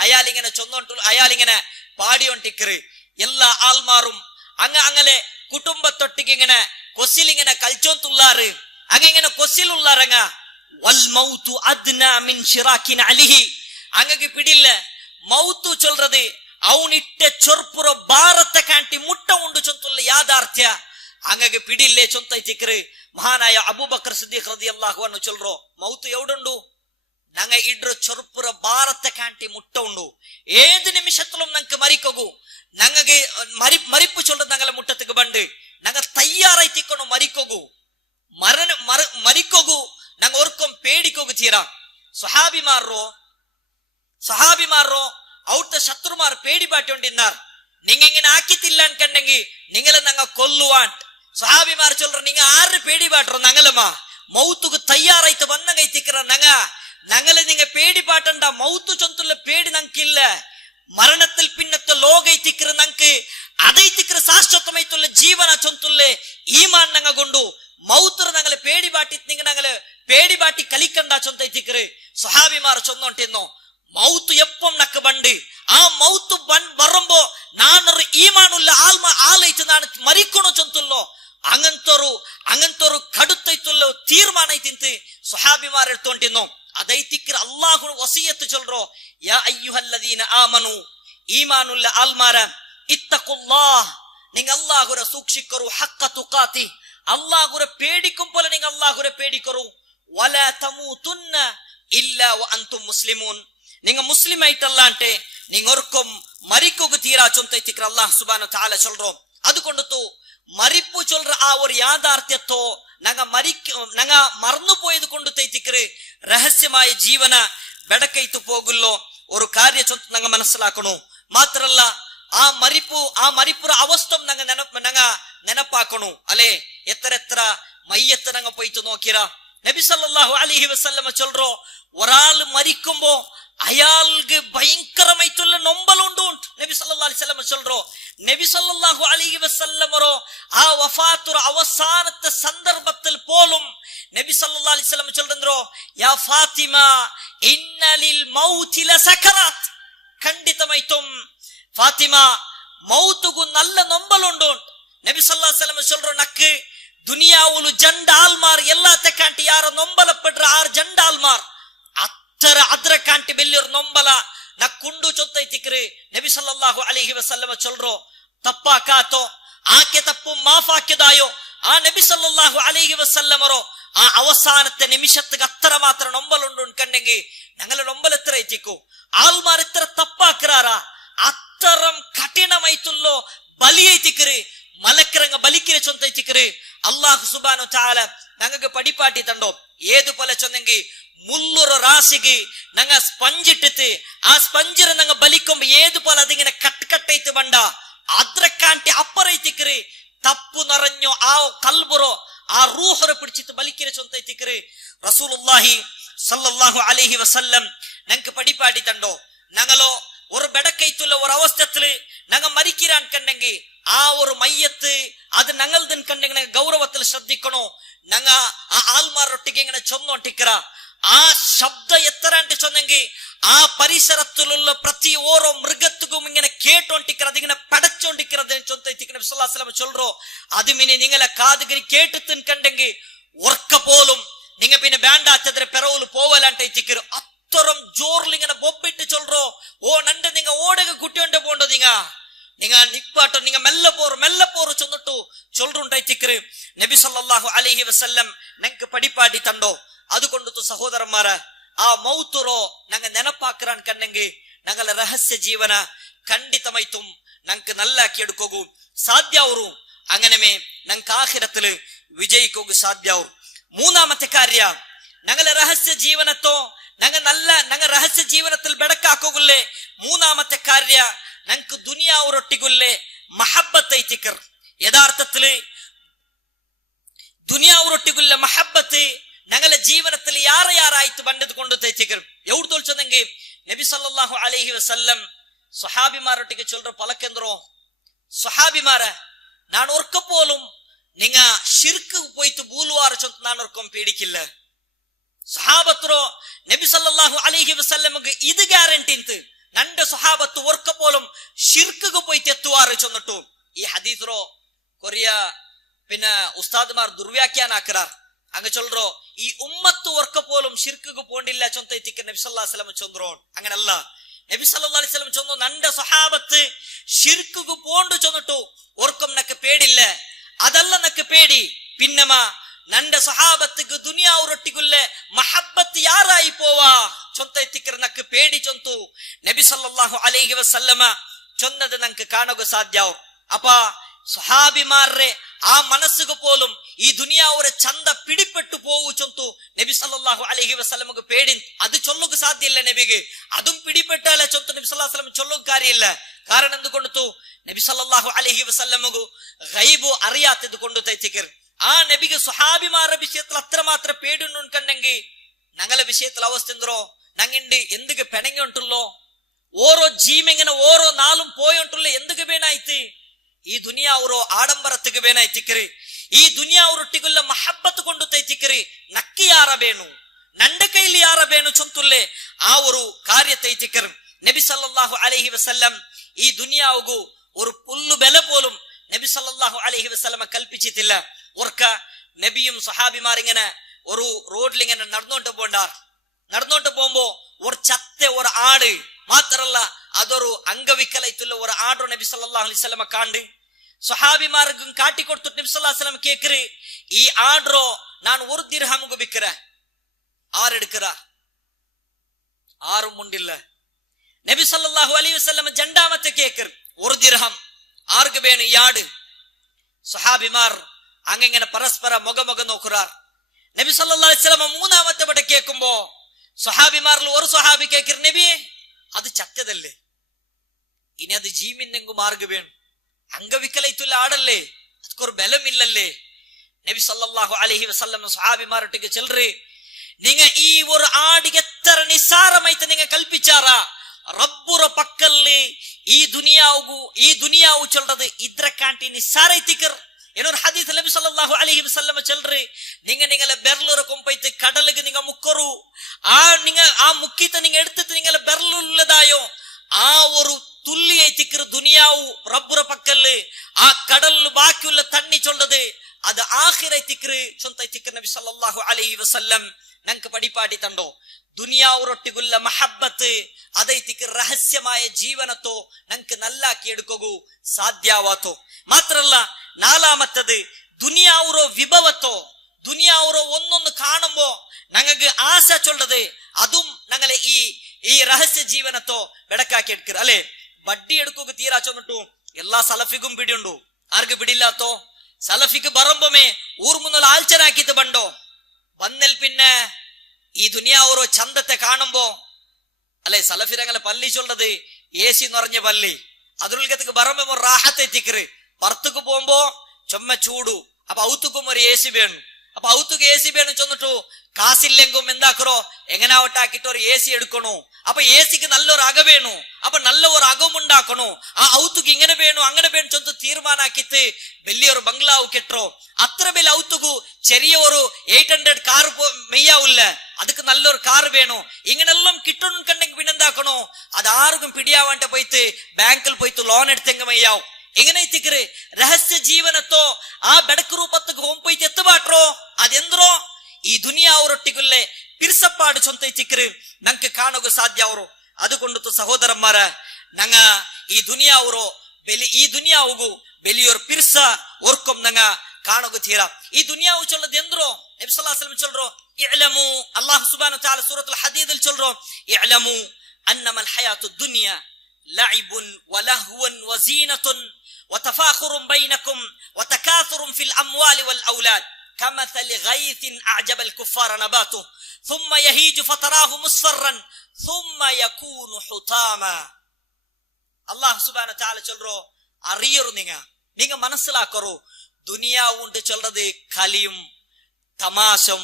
അയാളിങ്ങനെ ചൊന്നോണ്ടു അയാളിങ്ങനെ പാടിയോണ്ടിക്കറ് എല്ലാ ആൾമാറും അങ്ങനെ കുടുംബത്തൊട്ടിക്ക് ഇങ്ങനെ കൊസിലിങ്ങനെ കളിച്ചോണ്ടുള്ളാറ് അങ്ങനെ കൊസിലുള്ളാറങ്ങ വൽ മൗതു അദ്നാ മിൻ ശിറാകിൻ അലിഹി, അങ്ങക്ക് പിടില്ല മൗത്തു ചൊല്ലത് അവനിട്ട ചൊർപ്പുറ ഭാരത്തെ കാട്ടി മുട്ട ഉണ്ടു ചൊന്തുള്ള യാഥാർത്ഥ്യ അങ്ങക്ക് പിടില്ലേ ചൊന്തൈത്തിക്കറ്. മഹാനായ അബൂബക്കർ സിദ്ദീഖ് റളിയല്ലാഹു അൻഹു ചൊല്ലറോ മൗത്ത് എവിടുണ്ടു ഞങ്ങ ഇಡ್ರ ചൊർപ്പുറ ഭാരത്തെ കാട്ടി മുട്ട ഉണ്ടു. ഏത് നിമിഷത്തിലും ഞങ്ങൾക്ക് മരിക്കൂ. ഞങ്ങൾക്ക് മരിപ്പ് ചൊല്ലത് ഞങ്ങളെ മുട്ടത്തേക്ക് ബണ്ട് ഞങ്ങൾ തയ്യാറായിത്തിക്കണം മരിക്കൂ. മരിക്കൂ ഞങ്ങൾ ഓർക്കും പേടിക്കൂ തീരാ. സഹാബിമാരോ ഔട്ട് ശത്രുമാർ പേടി പാട്ടോണ്ടിന്നാർ. നിങ്ങ ഇങ്ങനെ ആക്കിത്തില്ല അൻകണ്ടെങ്കിൽ നിങ്ങളെ ഞങ്ങൾ കൊല്ലുവാൻ സഹാബിമാർ ചൊല്ലറ നിങ്ങ ആറ് പേടി പാട്ടോ ഞങ്ങളമാ മൗത്തുക്ക് തയ്യാറായിട്ട് വന്ന കൈത്തിക്കറ ഞങ്ങളെ നിങ്ങ പേടി പാട്ടണ്ട. മൗത്തു ചൊന്തുള്ള പേടി ഞങ്ങൾക്കില്ല. മരണത്തിൽ പിന്നത്തെ ലോകൈത്തിക്കറ ഞങ്ങൾക്ക് അതൈത്തിക്കറ ശാശ്വതമായിട്ടുള്ള ജീവന ചൊന്തുള്ളേ ഈമാൻ ഞങ്ങ കൊണ്ടു മൗത്തർ ഞങ്ങളെ പേടി പാട്ടി ഞങ്ങള് പേടി പാട്ടി കലിക്കണ്ട ചൊന്തൈത്തിക്കറ്. സഹാബിമാർ ചൊന്നോണ്ടിന്നോ മൗത്ത് എപ്പം നക്ക് ബണ്ട് ആ മൗത്ത് വരുമ്പോ നാനൊരു ഈമാനുള്ള ആലയിച്ച് നാണ് മരിക്കണോ ചൊന്തുള്ളോ അങ്ങനത്തൊരു കടുത്തೈತುള്ള തീർമാನ ಐತಿಂತ സഹാബിമാർ എടുത്തോണ്ടിന്നോ അതൈത്തിക്കറ് അല്ലാഹു വസിയത്ത് ചൊല്ലറോ യാ അയ്യുഹല്ലദീന ആമനു, ഈമാനുള്ള ആൽമാര ഇത്തഖുല്ലാഹ്, നിങ്ങൾ അല്ലാഹുരെ സൂക്ഷിക്കറു ഹഖ തുഖാതി, അല്ലാഹുരെ പേടിക്കും പോലെ നിങ്ങൾ അല്ലാഹുരെ പേടിക്കറു. വലാ തമൂതുന്ന ഇല്ലാ വഅൻതും മുസ്ലിമൂൻ. நீங்க முஸ்லிம் ஆயிட்டல்லான்ட்டு நீங்க ஒருக்கும் மரிக்கோகு தீரா சொந்தೈತಿಕ್ರ அல்லாஹ் சுப்ஹானஹு வ தஆலா சொல்றோம். അതുകൊണ്ടു മരിപ്പു ചൊல்ற ആ ഒരു യാഥാർത്ഥ്യത്തോ ഞങ്ങ മറന്നു പോയത് കൊണ്ട് തೈತಿಕ್ರೆ രഹസ്യമായ ജീവന ಬೆಡಕೈತು പോಗುಲ್ಲೋ ഒരു ಕಾರ್ಯ ಚೊಂತ ഞങ്ങ മനസ്സിലാക്കണു. മാത്രല്ല ആ മരിപ്പുര അവസ്ഥം ഞങ്ങ ನೆನಪಾക്കണു. അല്ലേ എത്ര മയ്യത്ത് ഞങ്ങ പോയിട്ട് നോക്കിരാ. നബി സല്ലല്ലാഹു അലൈഹി വസല്ലമ ചൊல்றோ ഒരാൾ മരിക്കുമ്പോ അയാൾക്ക് ഭയങ്കരമായിട്ടുള്ള നൊമ്പലുണ്ട്. നബി സല്ലല്ലാഹു അലൈഹി വസല്ലമ ചൊல்றோ നബി സല്ലല്ലാഹു അലൈഹി വസല്ലമറോ ആ വഫാത്തുര അവസാനത്തെ സന്ദർഭത്തിൽ പോലും നബി സല്ലല്ലാഹു അലൈഹി വസല്ലമ ചൊല്ലുന്നോ യാ ഫാത്തിമ ഇന്നലിൽ മൗതി ലസകറാത്ത്. ಖಂಡಿತമായിട്ടും ഫാത്തിമ മൗതുകു നല്ല നൊമ്പലുണ്ട്. നബി സല്ലല്ലാഹു അലൈഹി വസല്ലമ ചൊല്றோ നക്ക് ദുനിയാവുലു ജണ്ടാൽമാർ എല്ലാത്തെ കാണ്ടി ಯಾರ നൊമ്പലപ്പെടുற ആർ ജണ്ടാൽമാർ അത്ര അദ്ര കാണ്ടി വലിയൊരു നൊമ്പല നക്കുಂಡು ಚೊಂತೈತಿಕ್ರೆ. നബി സല്ലല്ലാഹു അലൈഹി വസല്ലമ ചൊല്றೋ തപ്പാക്കാത്തോ ആಕೆ തപ്പു മാഫാക്കിയതായോ ആ നബി സല്ലല്ലാഹു അലൈഹി വസല്ലമറോ ആ അവസാനത്തെ നിമിഷത്തിക്ക് അത്ര മാത്രം നൊമ്പലുണ്ട് കണ്ടെങ്കിൽ ഞങ്ങൾ നൊമ്പൽ എത്ര എത്തിക്കൂ. ആൾമാർ എത്ര തപ്പാക്കാറാ അത്തരം കഠിനമായിട്ടുള്ളോ ബലിയൈത്തിക്ರೆ മലക്കരങ്ങ ബലിക്കിരെ ചൊന്തೈತಿಕ್ರೆ. അല്ലാഹു സുബ്ഹാനഹു വ തആല ഞങ്ങൾക്ക് പടിപ്പാട്ടി തണ്ടോ ഏതു പോലെ ചൊന്നെങ്കിൽ മുള്ളൊരു റാസിക്ക് ഞങ്ങ സ്പഞ്ചിട്ടിട്ട് ആ സ്പഞ്ചിര ഞങ്ങ ബലിക്കുമ്പോ ഏതു പോലെ അതിങ്ങനെ കട്ടൈത്ത് ബണ്ട അദ്രക്കാണ്ടി അപ്പറൈത്തിക്ರೆ തപ്പു നിറഞ്ഞോ ആ കൽബുറോ ആ റൂഹറെ പിടിച്ചിട്ട് ബലിക്കിരെ ചൊന്തೈತಿಕ್ರೆ. റസൂലുള്ളാഹി സല്ലല്ലാഹു അലൈഹി വസല്ലം ഞങ്ങൾക്ക് പടിപ്പാട്ടി തണ്ടോ ഞങ്ങളോ ഒരു ബെടക്കൈത്തുള്ള ഒരു അവസ്ഥത്തില് ഞങ്ങ മരിക്കിരാൻ കണ്ടെങ്കിൽ ആ ഒരു മയ്യത്ത് അത് ഞങ്ങളതിൻ കണ്ടെങ്കിൽ ഗൗരവത്തിൽ ശ്രദ്ധിക്കണോ. ഞങ്ങ ആ ആൾമാരൊട്ടിಗೆ ഇങ്ങനെ ചൊന്നോണ്ടിക്ര ആ ശബ്ദ എത്ര ಅಂತ ചൊന്നെങ്കിൽ ആ പരിസരത്തിലുള്ള പ്രതി ഓരോ മൃഗത്തുക്കും ഇങ്ങനെ കേട്ടോണ്ടിക്ര അതിങ്ങനെ പടച്ചോണ്ടിക്கிறது ചൊന്തೈತಿಕ್ರೆ. നബി സല്ലല്ലാഹു അലൈഹി വസല്ലം ചൊല്றோ അത് മിനി നിങ്ങളെ കാതുകരി കേട്ടിത്തിൻ കണ്ടെങ്കിൽ ഉറക്ക പോലും നിങ്ങ പിന്നെ വേണ്ടാത്തതിരെ പെറവുല് പോവലാണ്ടൈತಿക്ರೆ. അത്തരം ജോർലിങ്ങനെ ബൊബ്ബിട്ട് ചൊല്றோ ഓ നണ്ട് നിങ്ങ ഓടക കുട്ടിയോണ്ട് പോണ്ടോ നിങ്ങ നിപ്പാട്ടോ നിങ്ങ മെല്ലെ പോറ് ചൊന്നിട്ടു ചൊല്റുണ്ടൈತಿക്ರೆ. നബി സല്ലല്ലാഹു അലൈഹി വസല്ലം ഞങ്ങൾക്ക് പടിപ്പാടി തണ്ടോ. അതുകൊണ്ടു സഹോദരന്മാര ആ മൗത്തുറോ ഞങ്ങ ನೆನಪಾಕ್ರಾನ್ കണ്ടെങ്കിൽ ഞങ്ങളെ രഹസ്യ ജീവന ಖಂಡಿತമായിട്ടും ഞങ്ങൾക്ക് നല്ലാക്കി എടുക്കൂ സാധ്യ ಅವರು അങ്ങനമേ ഞങ്ങൾക്ക് ആഖിറത്തില് വിജയിക്കൂ സാധ്യ ಅವರು. മൂന്നാമത്തെ കാര്യ ഞങ്ങളെ രഹസ്യ ജീവനത്തോ ഞങ്ങ രഹസ്യ ജീവനത്തിൽ ಬೆಡಕಾಕೋಗುಲ್ಲೇ മൂന്നാമത്തെ കാര്യ ഞങ്ങൾക്ക് ദുനിയാവരൊട്ടിಗುಲ್ಲೇ മഹബ്ബത്ത് ಐತಿಕ್ರೆ. യഥാർത്ഥത്തില് ദുനിയാവരൊട്ടിಗುಲ್ಲೇ മഹബ്ബത്ത് ഞങ്ങളെ ജീവിതത്തിൽ യാറായിട്ട് ബണ്ടത് കൊണ്ട് തൈತಿക്ರೆ. എവിടെ തോൽച്ചെങ്കിൽ നബി സല്ലല്ലാഹു അലൈഹി വസല്ലം സ്വഹാബിമാരൊട്ടിಗೆ ചൊല്ற പലക്കെന്തോ സ്വഹാബിമാര ഞാൻ ഓർക്ക പോലും നിങ്ങ ഷിർക്ക് പോയിട്ട് ബൂലുവാര ചൊന്ത ഞാൻ ഓർക്കും പേടിക്കില്ല. സ്വഹാബത്തോ നബി സല്ലല്ലാഹു അലൈഹി വസല്ലമക്ക് ഇത് ഗ്യാരണ്ടി ഉണ്ട് നന്റെ സ്വഹാബത്ത് ഓർക്ക പോലും ഷിർക്ക് പോയിട്ട് എത്തുവാറ് ചൊന്നിട്ടു. ഈ ഹദീസറോ കൊറിയ പിന്നെ ഉസ്താദ്മാർ ദുർവ്യാഖ്യാനാക്കാർ അങ്ങ് ചൊല്றോ ഈ ഉമ്മത്ത് ഓർക്ക പോലും ഷിർക്ക് പോണ്ടില്ല ചൊന്തೈತಿಕ್ರೆ. നബി സല്ലല്ലാഹു അലൈഹി വസല്ലം ചൊന്ത്രോ അങ്ങനല്ല. നബി സല്ലല്ലാഹു അലൈഹി വസല്ലം ചൊന്നു നന്റെ സ്വഹാബത്ത് ഷിർക്ക് പോണ്ടു ചൊന്നിട്ടു ഓർക്കും നക്ക് പേടില്ല. അതല്ല നക്ക് പേടി പിന്നമ നന്റെ സ്വഹാബത്തിക്ക് ദുനിയാവരൊട്ടിಗುಲ್ಲೇ മഹബ്ബത്ത് യാറായി പോവാ ചൊന്തೈತಿಕ್ರೆ നക്ക് പേടി ചൊന്തു. നബി സല്ലല്ലാഹു അലൈഹി വസല്ലമ ചൊന്നത് ഞങ്ങൾക്ക് കാണുക സാധ്യ. അപ്പ സ്വഹാബിമാരെ ആ മനസ്സുക്ക് പോലും ഈ ദുനിയാവരെ ചന്ത പിടിപ്പെട്ടു പോവു ചൊന്തു നബി സല്ലല്ലാഹു അലൈഹി വസല്ലമക്ക് പേടി അത് ചൊല്ലുക സാധ്യല്ല. നബിക്ക് അതും പിടിപ്പെട്ടാലേ ചൊന്തു നബി സല്ലല്ലാഹു അലൈഹി വസല്ലം ചൊല്ലുക കാര്യമില്ല. കാരണം എന്തുകൊണ്ടു നബി സല്ലല്ലാഹു അലൈഹി വസല്ലമക്ക് ഗൈബ് അറിയാത്തത് കൊണ്ട് തൈതിക്ರೆ. ആ നബിക്ക് സ്വഹാബിമാരുടെ വിഷയത്തിൽ അത്രമാത്രം പേടിയുണ്ട് കണ്ടെങ്കിൽ ഞങ്ങളെ വിഷയത്തിൽ അവസ്ഥ എന്തോ ഞങ്ങണ്ട് എന്തൊക്കെ പെണങ്ങുണ്ടല്ലോ ഓരോ ജീമെങ്ങനെ ഓരോ നാളും പോയുണ്ടല്ലോ എന്തൊക്കെ വേണായിട്ട് ഈ ദുനിയാവರೋ ആഡംബരത്തിക്ക് വേണായിത്തിക്ರೆ. ഈ ദുനിയാവರೊಟ್ಟಿಗುಲ್ಲ മഹബ്ബത്ത് കൊണ്ട് തೈತಿಕ್ರೆ. നക്കി യാറ ಬೇಣು നന്റെ കയ്യിൽ യാറ ಬೇಣು ചൊന്തുല്ലേ ആ ഒരു കാര്യ തൈತಿಕ್ರೆ. നബി സല്ലല്ലാഹു അലൈഹി വസല്ലം ഈ ദുനിയാവുകു ഒരു പുല്ലു ബല പോലും നബി സല്ലല്ലാഹു അലൈഹി വസല്ലം കൽപ്പിച്ചിട്ടില്ല. ഓർക്ക നബിയും സഹാബിമാരിങ്ങനെ ഒരു റോഡിലിങ്ങനെ നടന്നോണ്ട് പോകുമ്പോ ഒരു ചത്ത ഒരു ആട് മാത്രല്ല അതൊരു അംഗവിക്കലായിട്ടുള്ള ഒരു ആടോ നബി സല്ലല്ലാഹു അലൈഹി വസല്ലം കാണ്ട് സ്വഹാബിമാർക്കും കാട്ടിക്കൊടുത്തു നബി സല്ലല്ലാഹു അലൈഹി വസല്ലം കേക്കറ് ഈ ആടോ ഞാൻ ഒരു ദിർഹമുക്ക് വിക്കറ ആരെടുക്കുക? ആരും ഉണ്ടില്ല. നബി സല്ലല്ലാഹു അലൈഹി വസല്ലം രണ്ടാമത്തെ കേക്കർ 1 ദിർഹം ആർക്ക് വേണം? യാട്. സ്വഹാബിമാർ അങ്ങനെ പരസ്പര മുഖമുഖ നോക്കുറാർ. നബി സല്ലല്ലാഹു അലൈഹി വസല്ലം മൂന്നാമത്തെ പട കേൾക്കുമ്പോ സ്വഹാബിമാരിൽ ഒരു സ്വഹാബി കേക്കർ, നബി അത് ചത്തതല്ലേ, ഇനി അത് ജീമിന്നെങ്കും മാർഗ് വേണം, അംഗവിക്കലയിട്ടുള്ള ആടല്ലേ, ಅದಕ್ಕೊരു ബലമില്ലല്ലേ. നബി സല്ലല്ലാഹു അലൈഹി വസല്ലം സ്വഹാബിമാരൊട്ടിಗೆ ചെല്ലറി, നിങ്ങ ഈ ഒരു ആടിಗೆ എത്ര നിസാരമായിട്ട് നിങ്ങ കൽപ്പിച്ചാറാ, റബ്ബുറ പക്കಲ್ಲಿ ഈ ദുനിയാവു ചൊല്ലത് ഇದ್ರ ಕಾಂಟಿ ನಿಸಾರ ಐತಿಕರ್. ಏನೋರು ಹದೀಸ್ ನಬಿ ಸಲ್ಲಲ್ಲಾಹು ಅಲೈಹಿ ವಸಲ್ಲಂ ಚೆಲ್ರಿ, നിങ്ങളെ ബെർലുറ കൊമ്പൈത്ത് കടലുക്ക് നിങ്ങ മുക്കറു, ആ മുക്കിത്ത് നിങ്ങ എടുത്തിട്ട് നിങ്ങളെ ബെർലുള്ളതായോ ആ ഒരു തുള്ളി ಐತಿಕർ ദുനിയാവു റബ്ബുറ പക്കಲ್ಲಿ ആ കടലിൽ ബാക്കിയുള്ള തണ്ണി ചൊല്ലത് അത് ആഖിറ ಐತಿಕർ ചൊന്ത ಐತಿಕർ. നബി സല്ലല്ലാഹു അലൈഹി വസല്ലം ഞങ്ങൾക്ക് പടിപ്പാട്ടി തണ്ടോ. ദുനിയാവൊരൊട്ടിಗುಲ್ಲ മഹബ്ബത്ത് ಅದೈತಿക്ക് ರಹಸ್ಯമായ ಜೀವನತೋ ನಂಗೆ ನಲ್ಲಾಕಿ ಎಡ್ಕೋಗು ಸಾಧ್ಯವಾತೋ. ಮಾತ್ರಲ್ಲ ನಾಲಾಮತ್ತದು ದುನಿಯಾವರೋ ವಿಭವತ್ತೋ, ದುನಿಯಾವರೋ ಒಂದೊಂದು ಕಾಣುമ്പോ ഞങ്ങൾക്ക് ആശ ചൊല്ലത് അതും ഞങ്ങളെ ഈ രഹസ്യ ജീവനത്തോ ಬೆಡಕಾಕಿ എടുക്കർ അല്ലെ. ಬಡ್ಡಿ എടുക്കുക തീരാ ചൊന്നിട്ടു എല്ലാ സലഫിക്കും പിടിയുണ്ടു, ആർക്ക് പിടിയില്ലാത്തോ? സലഫിക്ക് പറമ്പമേ ഊർമുന്നൽ ആൽച്ചനാക്കിത്ത് ബണ്ടോ വന്നൽ പിന്നെ ഈ ദുനിയാവരോ ചന്തത്തെ കാണുമ്പോ അല്ലെ സലഫിരങ്ങളെ പള്ളി ചൊല്ലത് ഏസി നിറഞ്ഞ പള്ളി, അതിനുള്ളിലേക്ക് പറമ്പോ റാഹത്ത് എത്തിക്കറ്. പുറത്തുക്ക് പോകുമ്പോ ചൊമ്മ ചൂടു, അപ്പൊ ഔത്തുക്കും ഒരു ഏസി വേണം. അപ്പൊ ഔത്തുക്ക് ഏസി വേണം ചൊന്നിട്ടു കാസില്ലെങ്കും എന്താക്കറോ എങ്ങനാവട്ടാക്കിട്ട് ഒരു ഏസി എടുക്കണു. അപ്പൊ ഏസിക്ക് നല്ലൊരു അക വേണു, അപ്പൊ നല്ല ഒരു അകം ഉണ്ടാക്കണു. ആ ഔത്തുക്ക് ഇങ്ങനെ വേണു അങ്ങനെ വേണം ചൊന്ത് തീരുമാനാക്കിത്ത് വലിയൊരു ബംഗ്ലാവ് കെട്ടോ. അത്ര വലിയ ഔത്തുകു ചെറിയ ഒരു 800 കാർ മെയ്യാവില്ല, ಅದಕ್ಕೆ നല്ലൊരു കാർ വേണു. ഇങ്ങനെല്ലാം കിട്ടുന്നുണ്ടെങ്കിൽ പിന്നെന്താക്കണോ, അത് ആർക്കും പിടിയാവാണ്ട് പോയിട്ട് ബാങ്കിൽ പോയിട്ട് ലോൺ എടുത്തെങ്കിൽ മെയ്യാവും. എങ്ങനെ എത്തിക്കറ് രഹസ്യ ജീവനത്തോ ആ ಬೆಡಕು ರೂಪத்துக்கு ಹೋಗ್ಪೋಯ್ತು ಎತ್ತಬಾಟ್ರೋ ಅದೆಂದ್ರೋ ಈ ದುನಿಯಾವರೊಟ್ಟಿಗುಲ್ಲೇ ಪಿರ್ಸಪ್ಪಾಡು ಚೊಂತ ಎತ್ತಿಕರು ನಂಗೆ ಕಾಣೋಗ ಸಾಧ್ಯ ಅವರು. അതുകൊണ്ടു സഹോദരന്മാര ഞങ്ങ ഈ ദുനിയാവുgu വലിയൊരു പിർസ ഓർക്കും ഞങ്ങ കാണുക തീരാ. ഈ ദുനിയാവ് ചൊല്ലത് എന്തോ നബി സല്ലല്ലാഹു അലൈഹി വസല്ലം ചൊല്ലറോ ഇഅ്ലമു, അല്ലാഹു സുബ്ഹാനഹു വ തആല സൂറത്തുൽ ഹദീദിൽ ചൊല്ലറോ ഇഅ്ലമു അന്നമൽ ഹയാത്തുദ് ദുനിയ ലഅബുൻ വലഹ്വുൻ വസീനത്തുൻ وتفاخر بينكم وتكاثر في الأموال والأولاد كمثل غيث أعجب الكفار نباته ثم يهيج فتراه مصفرا ثم يكون حطاما. الله سبحانه وتعالى ചൊല്ലറോ അറിയറു നിങ്ങ മനസ്സിലാക്കറോ ദുനിയാവുണ്ട് ചൊല്ലത് കളിയും തമാശം,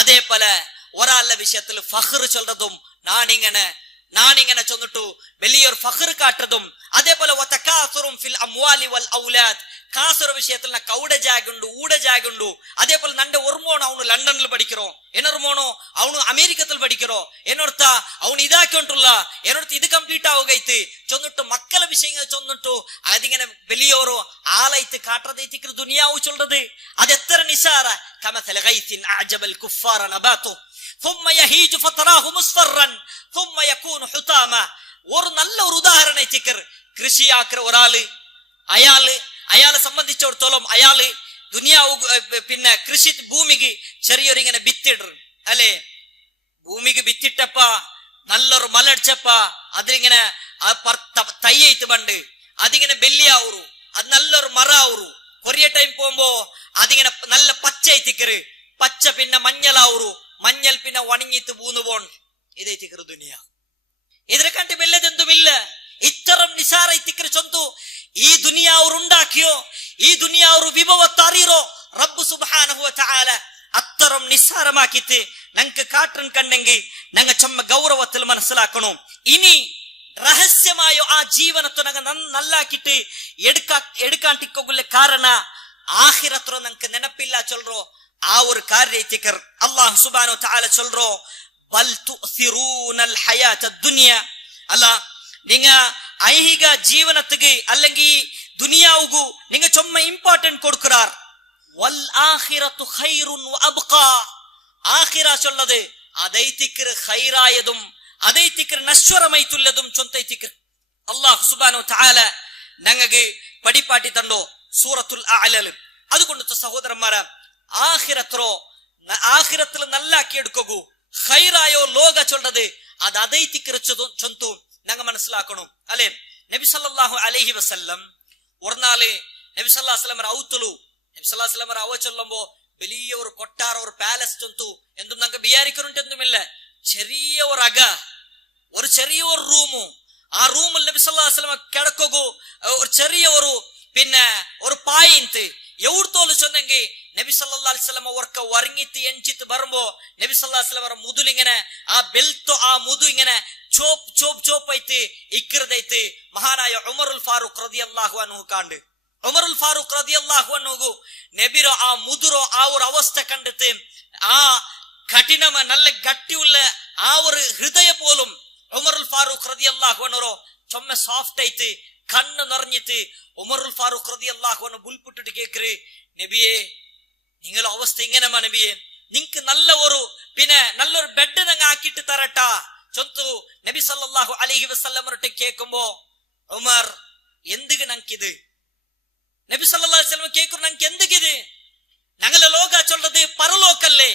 അതേപോലെ ഒരാളുടെ വിഷയത്തിൽ ഫഖർ ചൊല്ലതും നാണിങ്ങനെ ചൊന്നിട്ടു വലിയൊരു ഫഖർ കാട്ടതും, അതേപോലെ കാസറ് വിഷയത്തിൽ കൗട ജാഗുണ്ടു ഊട ജാഗുണ്ടു. അതേപോലെ നന്റെ ഒരുമോണോ അവನು ലണ്ടനിൽ പഠിക്കറോ, എന്നൊരുമോണോ അവನು അമേരിക്കത്തിൽ പഠിക്കറോ, എന്നോർത്ത അവನು ഇതാക്കിട്ടുള്ള എന്നോർത്ത് ഇത് കംപ്ലീറ്റ് ആവുകൈത്ത് ചൊന്നിട്ടു മക്കളെ വിഷയങ്ങൾ ചൊന്നിട്ടു അതിങ്ങനെ വലിയോരോ ആളായിട്ട് കാട്ടതൈത്തിക്ക് ദുനിയാവ് ചൊല്ലത് അത് എത്ര നിസാര. കമസല ഗൈസിൻ അഅജബൽ കുഫാറ നബാതു ثم يهيج فتراه مصفرا ثم يكون حطاما. ഒരു നല്ല ഒരു ഉദാഹരണം എത്തിക്കർ. കൃഷിയാക്കർ ഒരാള് അയാളെ സംബന്ധിച്ചിടത്തോളം അയാള് ദുനിയാവ് പിന്നെ കൃഷി ഭൂമിക്ക് ചെറിയൊരു ഇങ്ങനെ ബിത്തിടർ അല്ലെ. ഭൂമിക്ക് ബിത്തിട്ടപ്പ നല്ലൊരു മലടിച്ചപ്പ അതിലിങ്ങനെ തയ്യത്ത് പണ്ട് അതിങ്ങനെ ബെല്ലിയാവൂറു, അത് നല്ലൊരു മറ ആവൂറു. കൊറിയ ടൈം പോകുമ്പോ അതിങ്ങനെ നല്ല പച്ച എത്തിക്കറ്, പച്ച പിന്നെ മഞ്ഞളാവൂറു, മഞ്ഞൾ പിന്നെ ഒണങ്ങിത്ത് പൂന്നു പോൺ. ഇതൈത്തിക്കറ് ദുനിയ. ഇതിനെ കണ്ട് വല്ലതെന്തുമില്ല. ഇത്തരം നിസാര ഇത്തിക്കറ് ചൊന്തു ഈ ദുനിയാവർ ഉണ്ടാക്കിയോ, ഈ ദുനിയാവർ വിഭവത്തറിയറോ റബ്ബ് സുബ്ഹാനഹു വ തആല അത്തരം നിസാരമാക്കിത്ത് ഞങ്ങൾക്ക് കാട്ടൻ കണ്ടെങ്കിൽ ഞങ്ങൾ ചൊമ്മ ഗൗരവത്തിൽ മനസ്സിലാക്കണം. ഇനി രഹസ്യമായോ ആ ജീവനത്തെ ഞങ്ങൾ നല്ലാക്കിട്ട് എടുക്കാണ്ടിക്കൊള്ള കാരണ ആഖിറത്തോ ഞങ്ങൾക്ക് ನೆನಪಿಲ್ಲ ചൊല്ലറോ ആ ഒരു കാര്യം എത്തിക്കർ. അല്ലാഹു സുബ്ഹാനഹു വ തആല ചൊല്ലറോ ബൽ തുഅ്സിറൂനൽ ഹയാത്തദ് ദുനിയ. അല്ല നിങ്ങ ഐഹിക ജീവനത്തിക്ക് അല്ലെങ്കിൽ ദുനിയാവുകു നിങ്ങ ചൊമ്മ ഇമ്പോർട്ടന്റ് കൊടുക്കുറാർ. വൽ ആഖിറത്തു ഖൈറുൻ വ അബ്ഖാ. ആഖിറ ചൊല്ലത് അതൈത്തിക്കർ ഖൈറായതും അതൈത്തിക്കർ നശ്വരമായിട്ടുള്ളതും ചൊന്തൈത്തിക്കർ. അല്ലാഹു സുബ്ഹാനഹു വ തആല ഞങ്ങൾക്ക് പടിപ്പാട്ടി തണ്ടോ സൂറത്തുൽ അഅലൽ. അതുകൊണ്ട് സഹോദരന്മാരെ ആഖിറത്തിൽ നല്ലാക്കി എടുക്കൂ, ഹൈറായോ ലോക ചൊല്ലത് അത് അതേ തിക്കറിച്ചു ചൊന്തു ഞങ്ങൾ മനസ്സിലാക്കണം അല്ലെ. നബി സല്ലല്ലാഹു അലൈഹി വസല്ലം ഒരു നാള് നബി സല്ലല്ലാഹു അലൈഹി വസല്ലം ഔത്തുലു നബി സല്ലല്ലാഹു അലൈഹി വസല്ലം അവ ചൊല്ലുമ്പോ വലിയ ഒരു കൊട്ടാര ഒരു പാലസ് ചൊന്തു എന്തും ഞങ്ങൾക്ക് വിചാരിക്കുന്നുണ്ടെന്നുമില്ല. ചെറിയ ഒരു അക ഒരു ചെറിയ ഒരു റൂമു ആ റൂമിൽ നബി സല്ലല്ലാഹു അലൈഹി വസല്ലം കിടക്കു ഒരു ചെറിയ ഒരു പിന്നെ ഒരു പായിന്ത് എവിടത്തോല് ചൊന്നെങ്കിൽ നബി സല്ലല്ലാഹു അലൈഹി വസല്ലം അവർക്ക് ഒരുങ്ങിത്ത് എഞ്ചിത്ത് വരുമ്പോ നബി സല്ലല്ലാഹു അലൈഹി വസല്ലം മുതുലിങ്ങനെ ആ ബെൽത്തോ ആ മുതു ഇങ്ങനെ ചോപ്പ് ചോപ്പ് ചോപ്പൈത്ത് ഇക്കൃതൈത്ത് മഹാനായ ഉമറുൽ ഫാറൂഖ് റളിയല്ലാഹു അൻഹു കാണ്ട് ഉമറുൽ ഫാറൂഖ് റളിയല്ലാഹു അൻഹു നബിരോ ആ മുതുരോ ആ ഒരു അവസ്ഥ കണ്ടിട്ട് ആ കഠിനമ നല്ല ഗട്ടിയുള്ള ആ ഒരു ഹൃദയ പോലും ഉമറുൽ ഫാറൂഖ് റളിയല്ലാഹു അൻഹു ചൊമ്മ സോഫ്റ്റ് ആയിട്ട് കണ്ണ് നിറഞ്ഞിട്ട് ഉമറുൽ ഫാറൂഖ് റളിയല്ലാഹു അൻഹു ബുൽപുട്ടിട്ട് കേക്കറ് നബിയെ നിങ്ങളുടെ അവസ്ഥ ഇങ്ങനെമാ നബിയെ നിങ്ങക്ക് നല്ല ഒരു പിന്നെ നല്ലൊരു ബെഡ് ഞങ്ങൾ ആക്കിയിട്ട് തരട്ടാ ചൊന്തു നബി സല്ലല്ലാഹു അലൈഹി വസല്ലം കേൾക്കുമ്പോ ഉമർ എന്തിക്ക് ഞങ്ങക്കിത് നബി സല്ലല്ലാഹു അലൈഹി വസല്ലം കേൾക്കുന്നു ഞങ്ങൾക്ക് എന്തിക്കിത് ഞങ്ങളെ ലോക ചൊല്ലത് പരലോക്കല്ലേ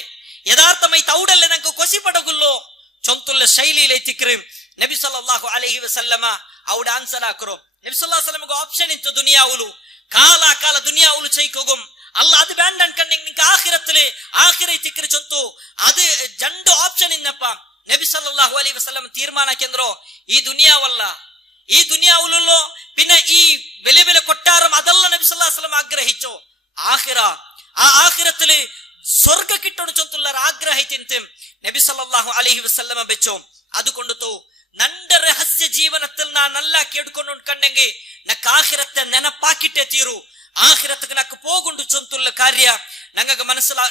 യഥാർത്ഥമായി തൗടല്ലേ ഞങ്ങൾക്ക് കൊസിപ്പടകുല്ലോ ചൊന്തുള്ള ശൈലിയിലെത്തിക്കറ് നബി സല്ലല്ലാഹു അലൈഹി വസല്ലമ അവിടെ ആൻസർ ആക്കറോ നബി സല്ലല്ലാഹു അലൈഹി വസല്ലം ഓപ്ഷൻ ഇತ್ತು ದುನಿಯಾವುಲು ಕಾಲ ದುನಿಯಾವುಲು ಚೈಕೋಗುಂ ಅಲ್ಲ ಅದು ಬ್ಯಾಂಡ್ ಅನ್ಕಂಡಿಂಗ್ ನಿಂಗೆ ಆಖಿರ ತಿಕ್ಕರಿ ಚೊಂತು ಅದು ಜಂಡು ಆಪ್ಷನ್ ಇನ್ನಪ್ಪ ನಬಿ ಸಲ್ಲಲ್ಲಾಹು ಅಲೈಹಿ ವಸಲ್ಲಂ ತೀರ್ಮಾನ ಕೆಂದ್ರೋ ಈ ದುನಿಯಾವಲ್ಲ ಈ ದುನಿಯಾವುಲು ಪಿನ್ನ ಈ ಬೆಲೆ ಕೊಟ್ಟಾರಂ ಅದಲ್ಲ ನಬಿ ಸಲ್ಲಲ್ಲಾಹು ಅಲೈಹಿ ವಸಲ್ಲಂ ಆಗ್ರಹಿച്ചു ಆಖಿರ ಆ ಆಖಿರത്തില് സ്വർഗ കിട്ടണം ചൊന്തുള്ള ആഗ്രഹിച്ചിട്ട് നബി സല്ലല്ലാഹു അലൈഹി വസല്ലം വെച്ചോ അതുകൊണ്ടു നന്റെ രഹസ്യ ജീവനത്തിൽ നാ നല്ല കേടുಕೊಂಡು കണ്ടെങ്കിൽ നക്ക് ആഖിരത്തെ ನೆನಪಾಕಿಟ್ಟೆ തീരു ആഖിരത്തുക്ക് നക്ക് പോകുಂಡು ചൊന്തുള്ള ಕಾರ್ಯ ഞങ്ങൾക്ക്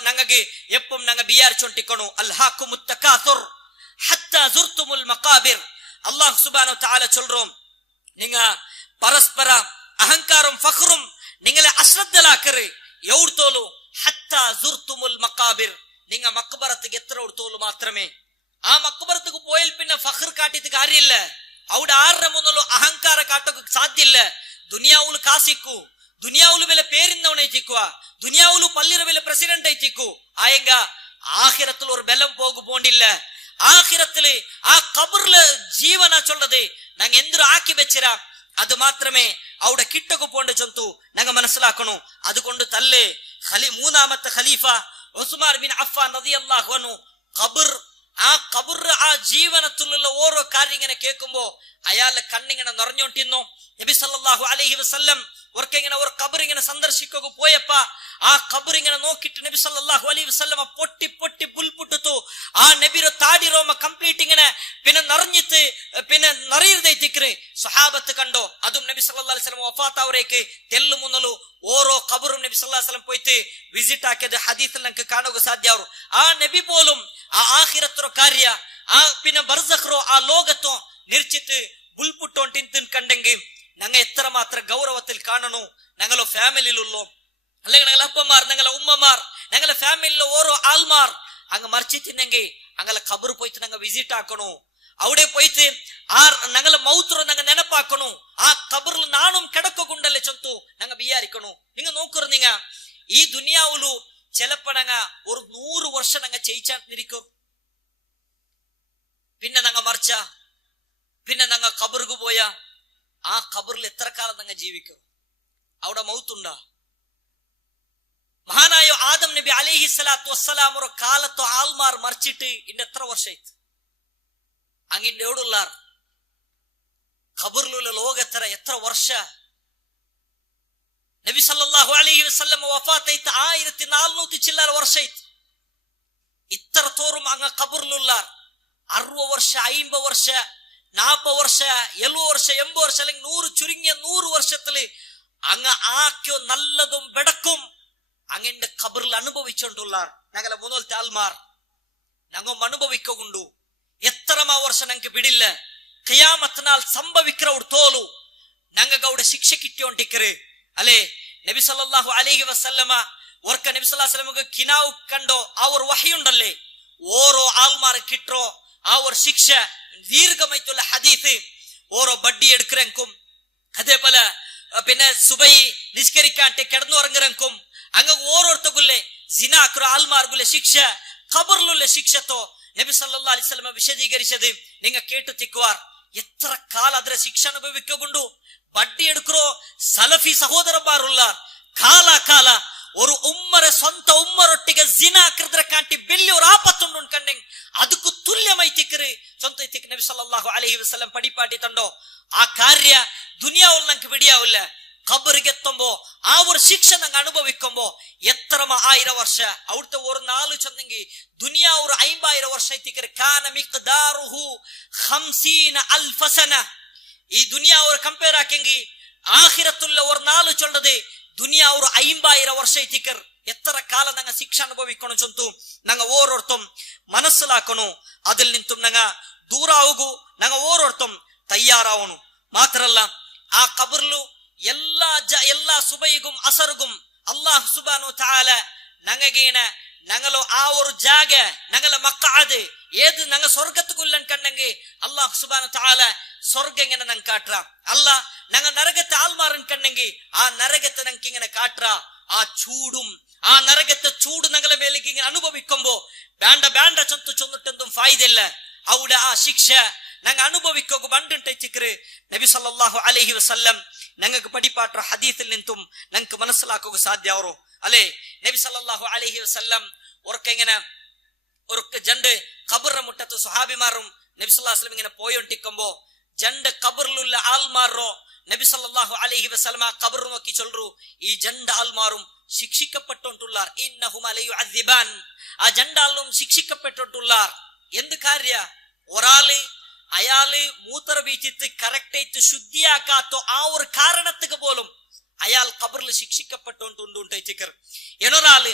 ഞങ്ങൾക്ക് എപ്പം ഞങ്ങൾ വിചാരിച്ചോണ്ടിരിക്കണു അൽഹാഖുമുത് തകാസുർ ഹത്താ സുർതുമുൽ മഖാബിർ അല്ലാഹു സുബ്ഹാനഹു വ തആല ചൊല്றோம் നിങ്ങൾ പരസ്പര അഹങ്കാരം ഫഖറും നിങ്ങളെ അശ്രദ്ധലാക്കറ് എവിടത്തോലു ഹത്താ സുർതുമുൽ മഖാബിർ നിങ്ങൾ മഖബറത്തുക്ക് എത്ര എവിടത്തോലു മാത്രമേ ആ മഖബറത്തുക്ക് പോയാൽ പിന്നെ ഫഖർ കാട്ടിയിട്ട് കാര്യമില്ല അവിടെ ആരുടെ മുന്നിലും അഹങ്കാര കാട്ടಕ್ಕೆ സാധ്യ ಇಲ್ಲ ದುನಿಯಾವುಲು ಕಾಸಿಕ್ಕು ದುನಿಯಾವುಲು ಮೇಲೆ പേരിന്നവനെ ചിക്കുക ದುನಿಯಾವುಲು പള്ളിയുടെ ಮೇಲೆ പ്രസിഡന്റ് ചിക്കു ആയെങ്ക ആഖിറത്തിൽ ഒരു ബലം പോകില്ല ആഖിറത്തിൽ ആ ഖബറിലെ ജീവന ചൊല്ലത് ഞങ്ങൾ എന്തൊരു ആക്കി വെച്ചിര അത് മാത്രമേ അവിടെ കിട്ടക്ക് പോണ്ട് ചൊന്തു ഞങ്ങൾ മനസ്സിലാക്കണു അതുകൊണ്ട് തല്ലേ മൂന്നാമത്തെ ഖലീഫ ഉസ്മാൻ ബിൻ അഫ്ഫാൻ റളിയല്ലാഹു അൻഹു ഖബർ ആ ജീവനത്തിലുള്ള ഓരോ കാര്യം ഇങ്ങനെ കേൾക്കുമ്പോ അയാളുടെ കണ്ണിങ്ങനെ നിറഞ്ഞോണ്ടിരുന്നു നബി സല്ലല്ലാഹു അലൈഹി വസല്ലം ഒരിക്കങ്ങനെ ഒരു ഖബർ ഇങ്ങനെ സന്ദർശിക്കുക പോയപ്പ ആ ഖബർ ഇങ്ങനെ നോക്കിയിട്ട് നബി സല്ലല്ലാഹു അലൈഹി വസല്ലം പൊട്ടി ബുൽപുട്ടു ആ നബിയുടെ താടി രോമ കംപ്ലീറ്റ് ഇങ്ങനെ പിന്നെ നിറഞ്ഞിട്ട് പിന്നെ നിറയുന്നതായിത്തിക്കറ് സഹാബത്ത് കണ്ടോ അതും നബി സല്ലല്ലാഹു അലൈഹി വസല്ലം വഫാത്താവരേക്ക് തെല്ലു മുന്നಲು ഓരോ ഖബറും നബി സല്ലല്ലാഹു അലൈഹി വസല്ലം പോയിട്ട് വിസിറ്റ് ആക്കിയത് ഹദീസിൽ നമുക്ക് കാണുക സാധ്യ ಅವರು ആ നബി പോലും ആ ആഖിറത്തോ കാര്യ ആ പിന്നെ ബർസഖ്റോ ആ ലോകത്തോ നിർച്ചിട്ട് ബുൽപുട്ടോണ്ടിൻ കണ്ടെങ്കിൽ ഞങ്ങൾ എത്രമാത്രം ഗൗരവത്തിൽ കാണണു ഞങ്ങളെ ഫാമിലിയിലുള്ളോ അല്ലെങ്കിൽ ഞങ്ങളെ അപ്പമാർ ഞങ്ങളെ ഉമ്മമാർ ഞങ്ങളെ ഫാമിലിയിലെ ഓരോ ആൾമാർ അങ്ങ് മറിച്ചിട്ടുണ്ടെങ്കിൽ ഞങ്ങളെ ഖബർ പോയിട്ട് ഞങ്ങൾ വിസിറ്റ് ആക്കണു അവിടെ പോയിട്ട് ആ ഞങ്ങളെ മൗത്ര ഞങ്ങൾ ನೆನಪಾക്കണു ആ ഖബറിൽ നാണും കിടക്കുണ്ടല്ലേ ചൊന്തു ഞങ്ങൾ വിചാരിക്കണു നിങ്ങൾ നോക്കರು നിങ്ങ ഈ ദുനിയാവുലു ചിലപ്പോ ഞങ്ങ ഒരു 100 വർഷം ഞങ്ങൾ ചെയ്യിച്ചാന്നിരിക്കും പിന്നെ ഞങ്ങൾ മറിച്ച പിന്നെ ഞങ്ങൾ ഖബർക്ക് പോയ ആ ഖബറിൽ എത്ര കാലം ഞങ്ങൾ ജീവിക്കും അവിടെ മൗത്തുണ്ടാ മഹാനായ ആദം നബി അലൈഹി സ്വലാത്തു വസ്സലാം ഒരു കാലത്തോ ആൾമാർ മറിച്ചിട്ട് ഇന്ന് എത്ര വർഷമായിട്ട് അങ്ങിന്റെ എവിടുള്ളാർ ഖബറിലുള്ള ലോകത്തര എത്ര വർഷ നബി സല്ലല്ലാഹു അലൈഹി വസല്ലം വഫാത്തായിട്ട് 1400 ചില്ലറ വർഷമായിട്ട് ഇത്ര തോറും അങ്ങ് ഖബറിലുള്ളാർ 60 വർഷ 50 വർഷ 40 വർഷ 70 വർഷ 80 വർഷ അല്ലെങ്കിൽ 100 ചുരുങ്ങിയ 100 വർഷത്തില് അങ്ങ് ആക്കോ നല്ലതും വെടക്കും അങ്ങിന്റെ ഖബറിൽ അനുഭവിച്ചുകൊണ്ടുള്ളാർ ഞങ്ങളെ മൂന്നോലത്തെ ആൾമാർ ഞങ്ങൾ അനുഭവിക്കൊണ്ടു എത്രമാ വർഷം ഞങ്ങൾക്ക് ಬಿಡಿಲ್ಲ ഖിയാമത്തിനാൽ സംഭവിക്കറ തോലു ഞങ്ങൾക്ക് അവിടെ ശിക്ഷ കിട്ടിയോണ്ടിക്കറ് അല്ലേ നബി സല്ലല്ലാഹു അലൈഹി വസല്ലമ ഓർക്ക നബി സല്ലല്ലാഹു അലൈഹി വസല്ലമക്ക് കിനാവ് കണ്ടോ ആ ഒരു വഹയുണ്ടല്ലേ ഓരോ ആൾമാർ കിട്ടോ ആ ഒരു ശിക്ഷ ദീർഘമായിട്ടുള്ള ഹദീസ് ഓരോ ബഡ്ഡി എടുക്കറെങ്കും അതേപോലെ പിന്നെ സുബൈ നിസ്കരിക്കാണ്ട് കിടന്നുറങ്ങറെങ്കും അങ്ങ് ഓരോരുത്തർക്കുള്ളേ ജിനാക്കുറ ആൾമാർക്കുള്ള ശിക്ഷ ഖബറിലുള്ള ശിക്ഷത്തോ നബി സല്ലല്ലാഹു അലൈഹി വസല്ലം വിശദീകരിച്ചത് നിങ്ങൾ കേട്ടു തിക്കുവാർ. എത്ര കാലം അതിരെ ശിക്ഷ അനുഭവിക്കൊണ്ടു ബഡ്ഡി എടുക്കറോ സലഫി സഹോദരന്മാരുള്ള ಕಾಲ ഒരു ഉമ്മറെ സ്വന്തം ഉമ്മറൊട്ടിಗೆ ಜಿನಾ ಕರೆದ್ರೆ ಕಾಂಟಿ ಬೆಲ್ಲಿ ഒരു ആപത്തുണ്ട് കണ്ടെങ്കിൽ ಅದಕ್ಕೂ തുല്യമായി തിക്കറ് സ്വന്തം തിക്ക് നബി സല്ലല്ലാഹു അലൈഹി വസല്ലം പടിപ്പാട്ടി തണ്ടോ. ആ കാര്യ ദുനിയാവിൽ നമുക്ക് പിടിയാവില്ല. ഖബറിಗೆ എത്തുമ്പോ ആ ഒരു ശിക്ഷ ഞങ്ങൾ അനുഭവിക്കുമ്പോ എത്ര 1000 വർഷ അവിടുത്തെ ഒരു നാല് ചെന്നെങ്കിൽ ദുനിയാ ഒരു 50,000 വർഷം എത്തിക്കറ്. കാന മിഖ്ദാറുഹു 50,000 സന. ഈ ദുനിയാ ഒരു കമ്പയർ ആക്കെങ്കിൽ ആഖിറത്തുള്ള ഒരു നാല് ചൊല്ലത് ദുനിയാ ഒരു 50,000 വർഷ എത്തിക്കർ. എത്ര കാലം ഞങ്ങൾ ശിക്ഷ അനുഭവിക്കണം ചൊന്തു ഞങ്ങൾ ഓരോരുത്തും മനസ്സിലാക്കണു. അതിൽ നിന്നും ഞങ്ങൾ ദൂരാവുകു ഞങ്ങൾ ഓരോരുത്തും തയ്യാറാവണു. മാത്രല്ല ആ ഖബറിലു എല്ലാ സുബൈഗും അസറും അല്ലാഹു സുബ്ഹാനഹു തആല ഞങ്ങഗേന ഞങ്ങളോ ആ ഒരു ജാഗ ഞങ്ങളെ മഖഅദ് ഏത് ഞങ്ങൾ സ്വർഗത്തുക്കുള്ളൻ കണ്ടെങ്കിൽ അല്ലാഹു സുബ്ഹാനഹു തആല സ്വർഗം ഇങ്ങനെ ഞങ്ങൾ കാട്ടുക. അല്ല ഞങ്ങൾ നരകത്തെ ആൾമാറൻ കണ്ടെങ്കിൽ ആ നരകത്തെ ഞങ്ങൾക്ക് ഇങ്ങനെ കാട്ടുക. ആ ചൂടും ആ നരകത്തെ ചൂട് ഞങ്ങളെ മേലേക്ക് ഇങ്ങനെ അനുഭവിക്കുമ്പോ വേണ്ട ചൊന്നിട്ടെന്തും ഫായിദില്ല. അവിടെ ആ ശിക്ഷ ഞങ്ങൾ അനുഭവിക്കുക ബണ്ടുണ്ടായിച്ചിക്കറ്. നബി സല്ലല്ലാഹു അലൈഹി വസല്ലം ഞങ്ങൾക്ക് പടിപ്പാട്ട ഹദീസിൽ നിന്നും ഞങ്ങൾക്ക് മനസ്സിലാക്കുക സാധ്യാവറോ അല്ലെ. നബി സല്ലല്ലാഹു അലൈഹി വസല്ലം ഇങ്ങനെ ജണ്ട് ഖബറിന്റെ മുറ്റത്ത് സ്വഹാബിമാരും നബി സല്ലല്ലാഹു അലൈഹി വസല്ലം ഇങ്ങനെ പോയോണ്ടിക്കുമ്പോ ജണ്ട് ഖബറിലുള്ള ആൾമാരോ നബി സല്ലല്ലാഹു അലൈഹി വസല്ലം ആ ഖബർ നോക്കി ചൊല്ലു ഈ ജണ്ട് ആൾമാരും ശിക്ഷിക്കപ്പെട്ടുള്ളാർ. ഇന്നഹും ലയുഅദ്ദിബാൻ. ആ ജണ്ടാളും ശിക്ഷിക്കപ്പെട്ടുള്ളാർ. എന്ത് കാര്യ ഒരാള് അയാള് മൂത്ര ബീച്ചിട്ട് കറക്റ്റ് ആയിട്ട് ശുദ്ധിയാക്കാത്തോ ആ ഒരു കാരണത്തിന് പോലും അയാൾ ഖബറിൽ ശിക്ഷിക്കപ്പെട്ടുണ്ടായിട്ടിക്കർ. എന്നൊരാള്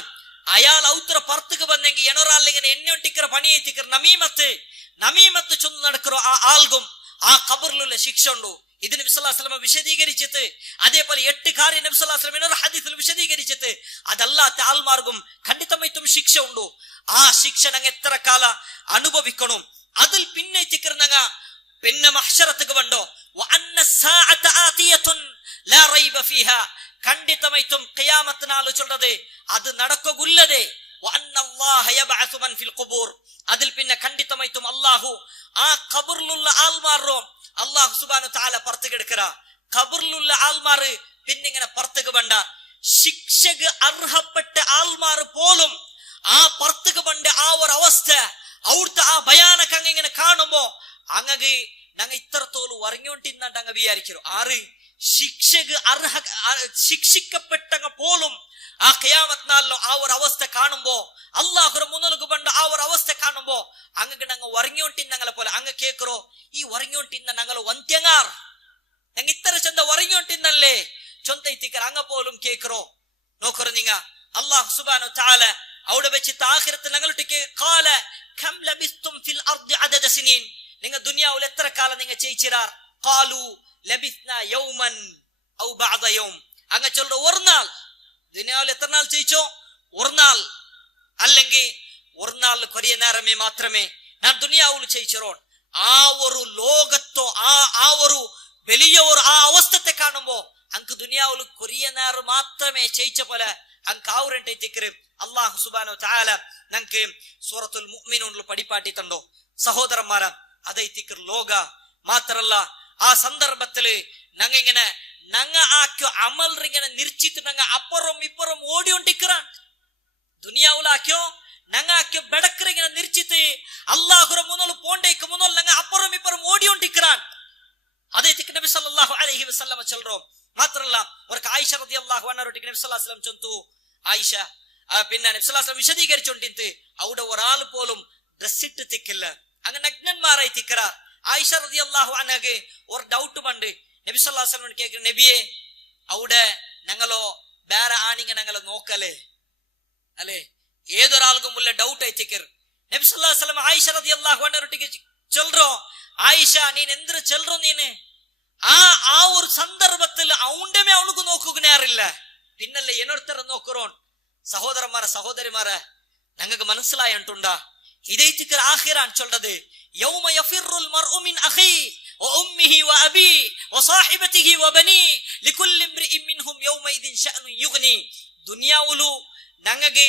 അയാൾ ഔത്ര പുറത്തുക്ക് വന്നെങ്കിൽ എന്നൊരാൾ ഇങ്ങനെ എണ്ണൊട്ടിക്കറ പണിയെത്തിക്കർ നമീമത്ത് ചൊന്ന് നടക്കറോ ആ ആൾക്കും ആ ഖബറിലുള്ള ശിക്ഷ ഉണ്ടു. ഇത് നബി സല്ലല്ലാഹു അലൈഹി വസല്ലം വിശദീകരിച്ചിട്ട് അതേപോലെ 8 കാര്യം നബി സല്ലല്ലാഹു അലൈഹി വസല്ലം എന്നൊരു ഹദീസിൽ വിശദീകരിച്ചിട്ട് അതല്ലാത്ത ആൾമാർക്കും ഖണ്ഡിതമായിട്ടും ശിക്ഷ ഉണ്ടു. ആ ശിക്ഷ ഞങ്ങൾ എത്ര കാല അനുഭവിക്കണം. അതിൽ പിന്നെ ചിക്കർനങ്ങ പിന്നെ മഹ്ശറത്തുക്ക് വണ്ടോ വഅന്ന സാഅത ആതിയതുൻ ലാ റൈബ ഫീഹാ. ഖണ്ഡിതമായിട്ടും ഖിയാമത്ത് നാൾ ചൊല്ലത് അത് നടക്കുകയുള്ളതേ. വഅന്ന അല്ലാഹ യബ്അസു മൻ ഫിൽ ഖുബൂർ. അതിൽ പിന്നെ ഖണ്ഡിതമായിട്ടും അല്ലാഹു ആ ഖബറിലുള്ള ആൾമാരോ അല്ലാഹു സുബ്ഹാനഹു തആല പുറത്തേക്ക് എടുക്കറ. ഖബറിലുള്ള ആൾമാർ പിന്നെ ഇങ്ങനെ പുറത്തേക്ക് വണ്ട ശിക്ഷക്ക് അർഹപ്പെട്ട ആൾമാർ പോലും ആ പുറത്തേക്ക് വണ്ട ആ ഒരു അവസ്ഥ അവിടുത്തെ ആ ഭയാനക ഇങ്ങനെ കാണുമ്പോ അങ്ങക്ക് ഞങ്ങൾ ഇത്രത്തോളം ഉറങ്ങിക്കൊണ്ടിരുന്നാണ്ട് അങ്ങ് വിചാരിക്കോ ആറ് ശിക്ഷക്ക് ശിക്ഷിക്കപ്പെട്ടങ്ങ പോലും ആ ഖിയാമത്ത് നാളിലോ ആ ഒരു അവസ്ഥ കാണുമ്പോ അല്ലാഹുവിന്റെ മുന്നിലേക്ക് വണ്ട ആ ഒരു അവസ്ഥ കാണുമ്പോ അങ്ങക്ക് ഞങ്ങൾ ഉറങ്ങിക്കൊണ്ടിരുന്ന ഞങ്ങളെ പോലെ അങ്ങ് കേക്കറോ ഈ ഉറങ്ങിക്കൊണ്ടിരുന്ന ഞങ്ങൾ വന്ത്യങ്ങാർ ഞങ്ങൾ ഇത്ര ചെന്ത ഉറങ്ങിക്കൊണ്ടിരുന്നല്ലേ ചൊന്തൈത്തിക്കർ അങ്ങ പോലും കേക്കറോ നോക്കറോ നിങ്ങ അല്ലാഹു സുബ്ഹാനഹു തആല അവിടെ വെച്ചിട്ട് ആഖിറത്തിൽ ഞങ്ങളുടെ ഖാല കം ലബിസ്തും ഫിൽ അർദി അദദ സിനീൻ. നിങ്ങൾ ദുനിയാവിൽ എത്ര കാലം നിങ്ങൾ ചെയ്യിച്ചിരാർ? ഖാലു ലബിസ്നാ യൗമൻ ഔ ബഅദ യൗം. അങ്ങ ചൊല്ല ഒരു നാൾ ദുനിയാവിൽ എത്ര നാൾ ചെയ്യിച്ചോ? ഒരു നാൾ അല്ലെങ്കിൽ ഒരു നാൾ കുറേ നേരമേ മാത്രമേ ഞാൻ ദുനിയാവിൽ ചെയ്യിച്ചറോ. ആ ഒരു ലോകത്തോ ആ ഒരു വലിയ ഒരു ആ അവസ്ഥത്തെ കാണുമ്പോ അങ്ങ് ദുനിയാവിൽ കുറേ നേരം മാത്രമേ ചെയ്യിച്ച പോലെ അങ്ങ് ആവുരണ്ടൈത്തിക്കറ്. അല്ലാഹു സുബ്ഹാനഹു തആല ഞങ്ങൾക്ക് സൂറത്തുൽ മുഅ്മിനൂനിൽ പടിപ്പാട്ടി തണ്ടോ സഹോദരന്മാര. അതൈത്തിക്കർ ലോക മാത്രല്ല ആ സന്ദർഭത്തില് ഞങ്ങ ആക്കോ അമൽ ഇങ്ങനെ നിശ്ചിത്ത് ഞങ്ങ അപ്പുറം ഇപ്പുറം ഓടിക്കൊണ്ടിരിക്കാൻ ദുനിയാവിലാക്കോ ഞങ്ങ ആക്കോ ബെടക്കർ ഇങ്ങനെ നിശ്ചിത്ത് അല്ലാഹുവിന്റെ മുന്നിൽ പോണ്ടേക്ക് മുന്നിൽ ഞങ്ങ അപ്പുറം ഇപ്പുറം ഓടിക്കൊണ്ടിരിക്കാൻ. അതൈത്തിക്ക് നബി സല്ലല്ലാഹു അലൈഹി വസല്ലം ചൊല്ലോ. മാത്രല്ല ഒരു ആയിഷ റളിയല്ലാഹു അൻഹ നബി സല്ലല്ലാഹു അലൈഹി വസല്ലം ചൊന്തു ആയിഷ പിന്നെ നബി സല്ലല്ലാഹു അലൈഹി വസല്ലം വിശദീകരിച്ചോണ്ടിട്ട് അവിടെ ഒരാൾ പോലും ഡ്രസ് ഇട്ട് തിക്കില്ല അങ്ങ് നഗ്നന്മാരായി തിക്കറ. ആയിഷ റളിയല്ലാഹു അൻഹക്ക് ഒരു ഡൗട്ട് പണ്ട് നബി സല്ലല്ലാഹു അലൈഹി വസല്ലം കേൾക്കുന്ന നബിയെ അവിടെ ഞങ്ങളോ വേറെ ആണിങ്ങ ഞങ്ങളെ നോക്കലേ അല്ലെ ഏതൊരാൾക്കും ഉള്ള ഡൗട്ട് ആയി തിക്കർ. നബി സല്ലല്ലാഹു അലൈഹി വസല്ലം ആയിഷ റളിയല്ലാഹു അൻഹ ചൊല്ലോ ആയിഷ നീ എന്തൊരു ചൊല്ലോ നീന് ആ ഒരു സന്ദർഭത്തിൽ അവണ്ടമേ അവൾക്ക് നോക്കുക നേരില്ല പിന്നല്ലേ എന്നൊരുത്തര നോക്കറോൺ. സഹോദരന്മാരെ സഹോദരിമാരെ ഞങ്ങൾക്ക് മനസ്സിലായി അണ്ടുണ്ടാ ഇതൈത്തിക്കർ ആഖിറാൻ ചൊല്ലത് യൗമ യഫിറുൽ മർഉ മിൻ അഖി വ ഉമ്മിഹി വ അബി വ സാഹിബതിഹി വ ബനി ലികുല്ലി ഇംറിഇൻ മിൻഹും യൗമഇദിൻ ശഅനു യുഗ്നി. ദുനിയാവുലു ഞങ്ങൾക്ക്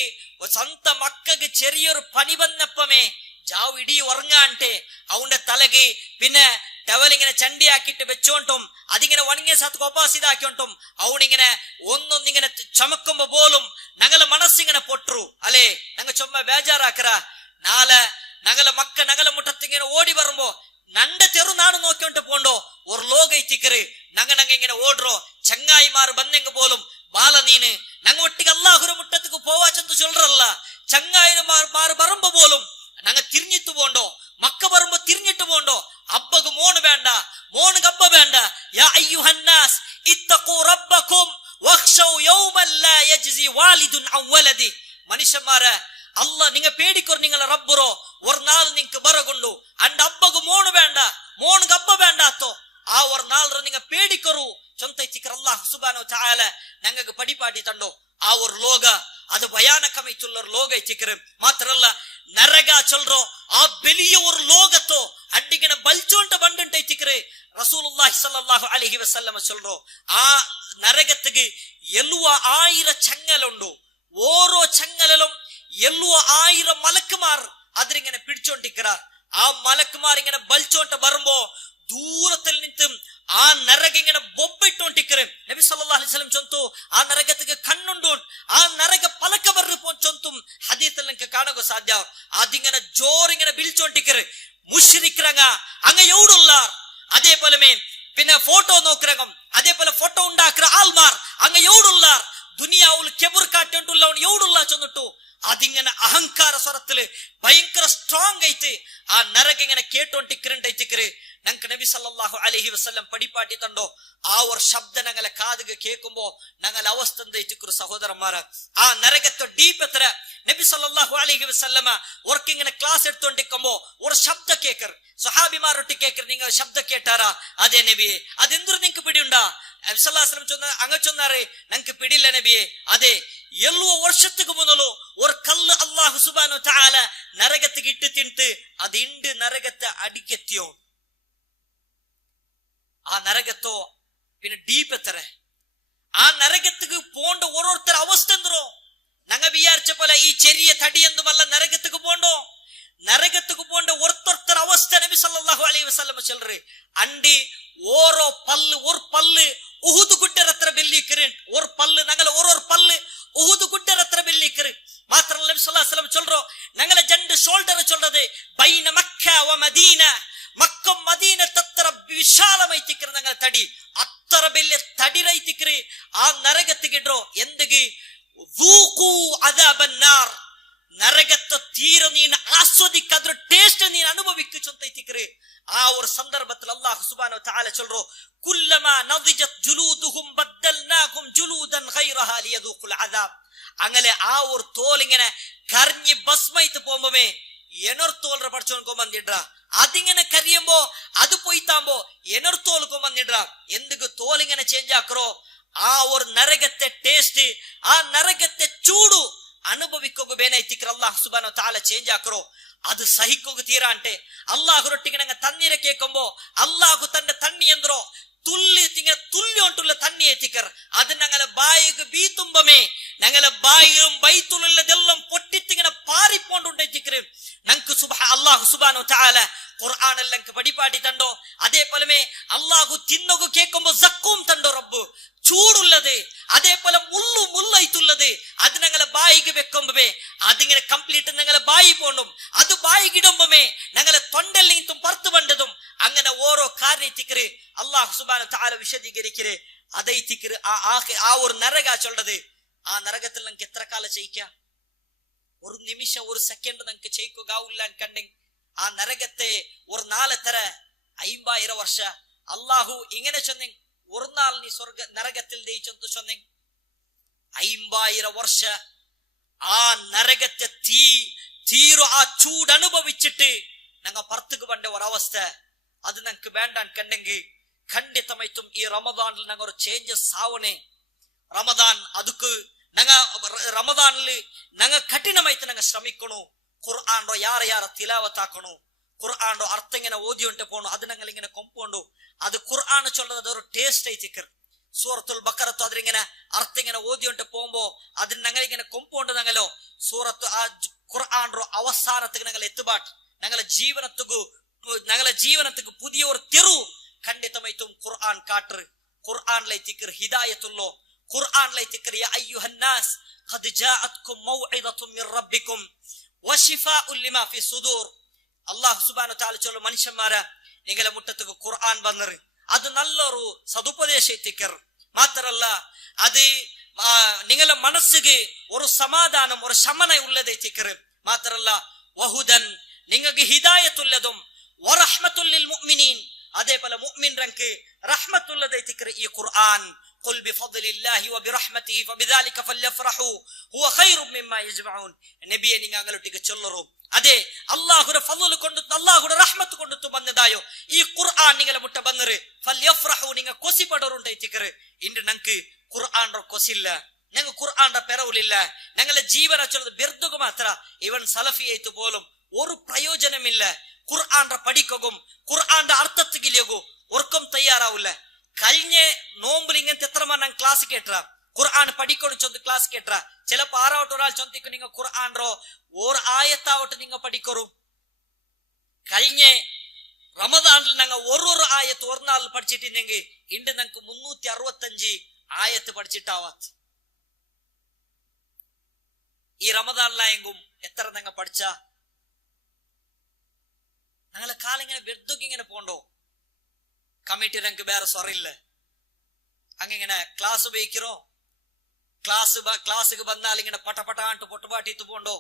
സ്വന്തം മക്കൾക്ക് ചെറിയൊരു പനി വന്നപ്പമേ ജാവ് ഇടി ഉറങ്ങാ అంటే അവന്റെ തലക്ക് പിന്നെ ടവലിങ്ങനെ ചണ്ടിയാക്കിയിട്ട് വെച്ചോണ്ടും അതിങ്ങനെ ഉണങ്ങിയ സത്ത് കൊപ്പാസിതാക്കിയോണ്ടും അവനിങ്ങനെ ഒന്നൊന്നിങ്ങനെ ചമക്കുമ്പോ പോലും ഞങ്ങളെ മനസ്സിങ്ങനെ പൊട്ടു അല്ലേ ഞങ്ങൾ ചുമ്മാ ബേജാറാക്കറ നാളെ ഞങ്ങളെ മക്ക ഞങ്ങളെ മുട്ടത്തിങ്ങനെ ഓടി വരുമ്പോ നന്റെ തെറുനാട് നോക്കിയോണ്ട് പോണ്ടോ ഒരു ലോക എത്തിക്കറ് ഞങ്ങ ഇങ്ങനെ ഓടുറോ ചങ്ങായിമാർ ബന്നെങ്ക പോലും ബാല നീന് ഞങ്ങ ഒട്ടിക്ക് അല്ലാഹുര മുട്ടத்துக்கு പോവാച്ചെന്ന് ചൊല്ലറല്ല ചങ്ങായിമാർ വരുമ്പോ പോലും ഞങ്ങ തിരിഞ്ഞിട്ട് പോണ്ടോ മക്ക വരുമ്പോ തിരിഞ്ഞിട്ട് പോണ്ടോ അബ്ബക്ക് മോന് വേണ്ട മോനുക്ക് അബ്ബ വേണ്ട യാ അയ്യുഹന്നാസ് ഇത്തഖൂ റബ്ബക്കും വഖ്ശൗ യൗമൻ ലാ യജ്സി വാലിദുൻ അൻ വലദി മനുഷ്യന്മാരെ അല്ലാഹ് നിങ്ങ പേടിക്കൊരു നിങ്ങളെ റബ്ബറോ ഒരു നാൾ നിങ്ങക്ക് ബറകുണ്ടു അണ്ട അബ്ബക്ക് മോന് വേണ്ട മോനുക്ക് അബ്ബ വേണ്ടാത്തോ ആ ഒരു നാൾ നിങ്ങ പേടിക്കൊരു ചൊന്തೈತಿಕರ അല്ലാഹ് സുബ്ഹാനഹു തആല ഞങ്ങൾക്ക് പടിപാടി തണ്ടോ ആ ഒരു ലോക അത് ഭയാനകമായിട്ടുള്ള ഒരു ലോക ಐತಿಕರ മാത്രല്ല നരക ചൊല്ലോ ആ വലിയ ഒരു ലോകത്തോ അടിങ്ങനെ ബൽച്ചോണ്ട ബണ്ടുണ്ട് ಐತಿಕರ റസൂലുള്ളാഹി സ്വല്ലല്ലാഹു അലൈഹി വസല്ലം ചൊല്ലോ ആ നരകത്തിക്ക് 70,000 ചങ്ങലുണ്ട് ഓരോ ചങ്ങലിലും 70,000 മലക്കുമാർ അതിരിങ്ങനെ പിടിച്ചോണ്ടിരിക്കറാർ ആ മലക്കുമാർ ഇങ്ങനെ ബൽച്ചോണ്ട് വരുമ്പോ ദൂരത്തിൽ നിന്നും ആ നരക ഇങ്ങനെ ബൊബ്ബിട്ടോണ്ടിരിക്കറ് നബി സല്ലല്ലാഹു അലൈഹി വസല്ലം ചൊന്തു ആ നരകത്തിക്ക് കണ്ണുണ്ടു ആ നരക പലക ಬರ್ರು ചൊന്തും ഹദീസിൽ നിങ്ങൾക്ക് കാണുക സാധ്യ അതിങ്ങനെ ജോറിങ്ങനെ ബിൽച്ചോണ്ടിരിക്കറ് മുശ്രിക്കറങ്ങ അങ്ങ എവിടുള്ളാർ അതേപോലെ പിന്നെ ഫോട്ടോ നോക്കറങ്ങം അതേപോലെ ഫോട്ടോ ഉണ്ടാക്കற ആൾമാർ അങ്ങ എവിടുള്ളാർ ദുനിയാവുൽ കെബർ കാട്ടുള്ളവൻ എവിടുള്ള ചൊന്നിട്ടു അതിങ്ങനെ അഹങ്കാര സ്വരത്തില് ഭയങ്കര സ്ട്രോങ് ആയിട്ട് ആ നരക ഇങ്ങനെ കേട്ടോണ്ടിരിക്കറ് ഞങ്ങൾക്ക് നബി സല്ലല്ലാഹു അലൈഹി വസല്ലം പടിപ്പാട്ടി തണ്ടോ ആ ഒരു ശബ്ദ ഞങ്ങളെ കാതുക കേൾക്കുമ്പോ ഞങ്ങൾ അവസ്ഥ എന്തായിട്ടിക്കರು സഹോദരന്മാരെ ആ നരകത്തെ ഡീപ്പ് എത്ര നബി സല്ലല്ലാഹു അലൈഹി വസല്ലമ വർക്കിങ്ങനെ ക്ലാസ് എടുത്തോണ്ടിരിക്കുമ്പോ ഒരു ശബ്ദ കേക്കർ സ്വഹാബിമാരൊട്ടി കേക്കർ നിങ്ങൾ ശബ്ദ കേട്ടാരാ അതെ നബിയെ അതെന്തൊരു നിങ്ങൾക്ക് പിടിയുണ്ടാ നബി സല്ലല്ലാഹു അലൈഹി വസല്ലം അങ്ങ ചൊന്നാറ് ഞങ്ങൾക്ക് പിടിയില്ല നബിയെ അതെ 70 വർഷத்துக்கு മുന്നല്ലോ ഒരു കല്ല് അല്ലാഹു സുബ്ഹാനഹു തആല നരകത്തിക്ക് ഇട്ട് തിന്നിട്ട് അത് ഇണ്ട് നരകത്തെ അടിക്കെത്തിയോ ആ നരകത്തോ പിന്നെ ഡീപ്പ് എത്ര ആ നരകത്തിക്ക് പോണ്ട ഓരോരുത്തർ അവസ്ഥ എന്തോ ഞങ്ങ വിചാരിച്ച പോലെ ഈ ചെറിയ തടിയെന്തുമല്ല നരകത്തിക്ക് പോണ്ടോ നരകത്തിക്ക് പോണ്ട ഓരോരുത്തർ അവസ്ഥ നബി സല്ലല്ലാഹു അലൈഹി വസല്ലം ചൊല്ലറ് അണ്ടി ഓരോ പല്ല് ഒരു പല്ല് ഉഹുദ് ഗുഡ്ഡരത്ര ബെല്ലിക്കറ് ഒരു പല്ല് ഞങ്ങളെ ഓരോ പല്ല് ഉഹുദ് ഗുഡ്ഡരത്ര ബെല്ലിക്കറ് മാത്രമല്ല നബി സല്ലല്ലാഹു അലൈഹി വസല്ലം ചൊല്ലറോ ഞങ്ങളെ രണ്ട് ഷോൾഡർ ചൊല്ലത് ബൈന മക്ക വ മദീന മക്കം മദീന തത്ര വിശാലമൈത്തിക്കറ് ഞങ്ങളെ തടി അത്ര വലിയ തടി ರೈತಿಕರು ಆ ನರಗತ್ತಿಗಿಡ್ರೋ ಎಂದಿಗೆ ذوقوا عذاب النار ನರಗತ್ತ ತೀರ ನೀನು ಆಸ್ವಾದಿಕ್ಕದ್ರ ಟೇಸ್ಟ್ ನೀನು ಅನುಭವಿಕ್ಕು ಚೊಂತೈತಿಕರು ಆ ഒരു സന്ദർഭത്തിൽ അല്ലാഹു സുബ്ഹാനഹു വ തആല ചൊല്ലോ കുല്ലമാ നദിജത് ജുലൂദുഹും ബദ്ദൽനാഹും ജുലൂദൻ ഗൈറഹാ ലിയദൂഖുൽ അദാബ് അങ്ങനെ ആ ഒരു തോലിങ്ങനെ കരഞ്ഞി ഭസ്മയിട്ട് പോകുമ്പോ എനർത്തോലറ പഠിച്ചോൻകോ വന്നിട്ര അതിങ്ങനെ കരിയുമ്പോ അത് പോയിത്താമ്പോ എനർത്തോൽക്കോ വന്നിട്ര എന്തുക്ക് തോലിങ്ങനെ ചേഞ്ച് ആക്കറോ ആ ഒരു നരകത്തെ ടേസ്റ്റ് ആ നരകത്തെ ചൂಡು ಅನುಭವಿಕೋಗು ಬೇನೈತಿಕ್ರ ಅಲ್ಲಾಹ್ ಸುಬ್ಹಾನಹು ವ ತಆಲ ಚೇಂಜ್ ಆಕರೋ ಅದು ಸಹಿಕೋಗು ತೀರಾ ಅಂಟೆ ಅಲ್ಲಾಹರೊಟ್ಟಿಗೆ ನಂಗೆ ತಣ್ಣೀರ ಕೇಕೊಂಬೋ ಅಲ್ಲಾಹು ತನ್ನ ತಣ್ಣಿ ಎಂದ್ರೋ തുള്ളി തിങ്ങനെ തുള്ളിയോണ്ടുള്ള തണ്ണി എത്തിക്കർ അത് ഞങ്ങളെ ബായിക്ക് ബീ തുമ്പമേ ഞങ്ങളെ ബായും ബൈത്തുള്ളതെല്ലാം പൊട്ടിത്തിങ്ങനെ പാറിപ്പോണ്ടുണ്ടെത്തിക്കറ് ഞങ്ങൾക്ക് അല്ലാഹു സുബ്ഹാനഹു വ തആല ഖുർആനെല്ലാം പടിപാടി തണ്ടോ അതേപോലെ അല്ലാഹു തിന്നോകു കേൾക്കുമ്പോ സക്കൂം തണ്ടോ റബ്ബ് ചൂടുള്ളത് അതേപോലെ മുള്ളായിട്ടുള്ളത് അത് ഞങ്ങളെ ബായിക്ക് വെക്കുമ്പോ അതിങ്ങനെ കംപ്ലീറ്റ് ഞങ്ങളെ ബായി പോണ്ടും അത് ബായിക്ക് ഇടുമ്പോ ഞങ്ങളെ തൊണ്ടെല്ലാം പുറത്തു പണ്ടതും അങ്ങനെ ഓരോ കാര്യത്തിക്കറ് അല്ലാഹു സുബ്ഹാനഹു വ തആല വിശദീകരിക്കരെ അതൈത്തിക്കറ് ആ ഒരു നരക ചൊല്ലത് ആ നരകത്തിൽ ഞങ്ങൾക്ക് എത്ര കാലം ചെയ്യിക്കാം ഒരു നിമിഷം ഒരു സെക്കൻഡ് ഞങ്ങൾക്ക് ചെയ്യിക്കാവില്ല കണ്ടെങ്കിൽ ആ നരകത്തെ ഒരു നാളെ തര 50,000 വർഷ അല്ലാഹു ഇങ്ങനെ ചൊന്നെ ഒരു നാൾ നീ സ്വർഗ നരകത്തിൽ ദയിച്ചെന്ന് ചൊന്നെ 50,000 വർഷ ആ നരകത്തെ തീരു ആ ചൂട് അനുഭവിച്ചിട്ട് ഞങ്ങ പുറത്തുക്ക് പണ്ട ഒരവസ്ഥ അത് ഞങ്ങൾക്ക് വേണ്ടാൻ കണ്ടെങ്കിൽ ಖಂಡಿತമായിട്ടും ഈ റമദാനിൽ ഞങ്ങൾ ഒരു ചേഞ്ചസ് ആവണേ റമദാൻ അതുക്ക് ഞങ്ങ റമദാനില് ഞങ്ങ കഠിനമായിട്ട് ഞങ്ങ ശ്രമിക്കണു ഖുർആന്റെ ಯಾರ ತಿಲಾವತ್ ಹಾಕಣು ഖുർആന്റെ ಅರ್ಥ ഇങ്ങനെ ಓದಿಯುಂಟೆ പോണു ಅದು ഞങ്ങൾ ഇങ്ങനെ കൊമ്പോണ്ടു അത് ഖുർആൻ ചൊല്ലത് ഒരു ടേസ്റ്റ് ಐತಿಕರ್ സൂറത്തുൽ ബഖറത്ത് അതിങ്ങനെ അർത്ഥ ഇങ്ങനെ ഓദിയുಂಟೆ പോകുമ്പോ അതിന് ഞങ്ങൾ ഇങ്ങനെ കൊമ്പോണ്ട് ഞങ്ങളോ സൂറത്ത് ആ ഖുർആന്റെ അവസാനത്തേക്ക് ഞങ്ങൾ എത്തുബാട്ട് ഞങ്ങളെ ജീവനത്തിക്ക് പുതിയ ഒരു തെരു ഖണ്ഡിതമായിട്ടും ഖുർആൻ കാട്ടർ ഖുർആനിലെ തിക്ർ ഹിദായത്തുള്ളോ ഖുർആനിലെ തിക്ർ യാ അയ്യുഹന്നാസ് ഖദ് ജാഅത്കും മൗഇദത്തും മിർ റബ്ബിക്കും വശിഫാഉൻ ലിമാ ഫി സുദൂർ. അല്ലാഹു സുബ്ഹാനഹു വ തആല ചൊല്ല മനുഷ്യന്മാരെ നിങ്ങളെ മുറ്റത്തേക്ക് ഖുർആൻ വന്നറ് അത് നല്ലൊരു സതുപദേശ തിക്ർ മാത്രല്ല അത് നിങ്ങളെ മനസ്സിಗೆ ഒരു സമാധാനം ഒരു ശമന ഉള്ളതേ തിക്ർ മാത്രല്ല വഹുദൻ നിങ്ങൾക്ക് ഹിദായത്തുള്ളതും വറഹ്മത്തുൽ ലിൽ മുഅ്മിനീൻ അതേപോലെ മുഅ്മിൻർക്ക് റഹ്മത്തുള്ളതേ തിക്ർ ഈ ഖുർആൻ. ഖുൽ ബിഫദ്ലില്ലാഹി വബിറഹ്മതിഹി ഫബിദാലിക ഫല്യഫറഹു ഹുവ ഖൈറും മിമ്മാ യജ്മഊൻ. നബിയെ നിങ്ങളൊട്ടിಗೆ ചൊല്ലറോ അതെ അല്ലാഹുവിന്റെ ഫദ്ൽ കൊണ്ട് അല്ലാഹുവിന്റെ റഹ്മത്ത് കൊണ്ട് വന്നതായോ ഈ ഖുർആൻ നിങ്ങളെ മുട്ട ബന്നറ് ഫല്യഫറഹു നിങ്ങൾ കൊസിപടറുണ്ടേ തിക്ർ. ഇണ്ട് ഞങ്ങൾക്ക് ഖുർആന്റെ കൊസില്ല ഞങ്ങൾ ഖുർആന്റെ പെറവുലില്ല ഞങ്ങളെ ജീവന ചൊല്ലത് ബെർദുക മാത്ര ഇവൻ സലഫിയായിട്ട് പോലും ഒരു പ്രയോജനമില്ല. ഖുർആന്റെ പഠിക്കും ഖുർആന്റെ അർത്ഥത്തിലേക്ക് ഒർക്കും തയ്യാറാവില്ല. കഴിഞ്ഞ നോമ്പിൽ ഇങ്ങനത്തെ എത്ര ഞങ്ങൾ ക്ലാസ് കേട്ട ഖുർആൻ പഠിക്കൊടു ചൊന്ന് ക്ലാസ് കേട്ട ചിലപ്പോ ആറാവട്ടെ ഒരാൾ ചൊന്തിക്ക് നിങ്ങൾ ഖുർആൻറോ ഒരു ആയത്താവട്ടെ നിങ്ങൾ പഠിക്കറു. കഴിഞ്ഞ റമദാനിൽ ഞങ്ങൾ ഒരു ആയത്ത് ഒരു നാൾ പഠിച്ചിട്ടുണ്ടെങ്കിൽ ഇണ്ട് ഞങ്ങൾക്ക് 365 ആയത്ത് പഠിച്ചിട്ടാവാത്ത. ഈ റമദാനിലായെങ്കും എത്ര ഞങ്ങൾ പഠിച്ച ഞങ്ങളെ കാലിങ്ങനെ വെറുതൊക്കെ ഇങ്ങനെ പോണ്ടോ. കമ്മിറ്റി ഞങ്ങൾക്ക് വേറെ സ്വറില്ല അങ്ങനെ ക്ലാസ് ഉപയോഗിക്കറോ ക്ലാസ് വന്നാൽ ഇങ്ങനെ പട്ടപട്ടാണ്ട് പൊട്ടുപാട്ടിത്ത് പോണ്ടോ.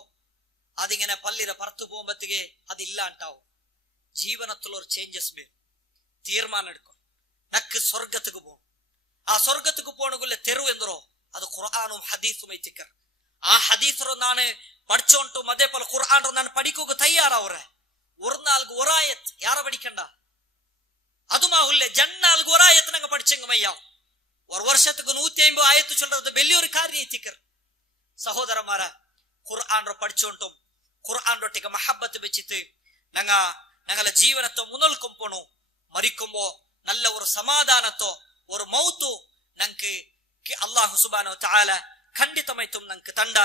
അതിങ്ങനെ പല്ലിര പറത്തു പോകുമ്പത്തേക്ക് അതില്ലാണ്ടാവും. ജീവനത്തുള്ള ഒരു ചേഞ്ചസ് വരും. തീർമാനം എടുക്കും നക്ക് സ്വർഗത്തുക്ക് പോകും. ആ സ്വർഗത്തുക്ക് പോകണമെങ്കിൽ തെരുവ് എന്തോ അത് ഖുർആനും ഹദീസും എത്തിക്കർ. ആ ഹദീസറോ നാണ് പഠിച്ചോണ്ടും അതേപോലെ ഖുർആാനോ നാണ് പഠിക്കുക തയ്യാറാവുറ. ഒരു നാൾക്ക് ഒരായത്ത് യാറെ പഠിക്കണ്ട അതുമാവില്ല ജന്നാൾക്ക് ഒരായത്ത് ഞങ്ങൾ പഠിച്ചെങ്കും അയ്യാവും. ഒരു വർഷத்துக்கு 150 ആയത്ത് ചൊല്ലത് വലിയൊരു കാര്യം എത്തിക്കർ. സഹോദരന്മാരെ ഖുർആാനോ പഠിച്ചോണ്ടും ഖുർആാനൊട്ടിക്ക് മഹബത്ത് വെച്ചിട്ട് ഞങ്ങളെ ജീവനത്തോ മുന്നോൽക്കും പോണു. മരിക്കുമ്പോ നല്ല ഒരു സമാധാനത്തോ ഒരു മൗത്തു ഞങ്ങൾക്ക് അല്ലാഹു സുബ്ഹാനഹു വ തആല ഖണ്ഡിതമായിട്ടും ഞങ്ങൾക്ക് തണ്ട.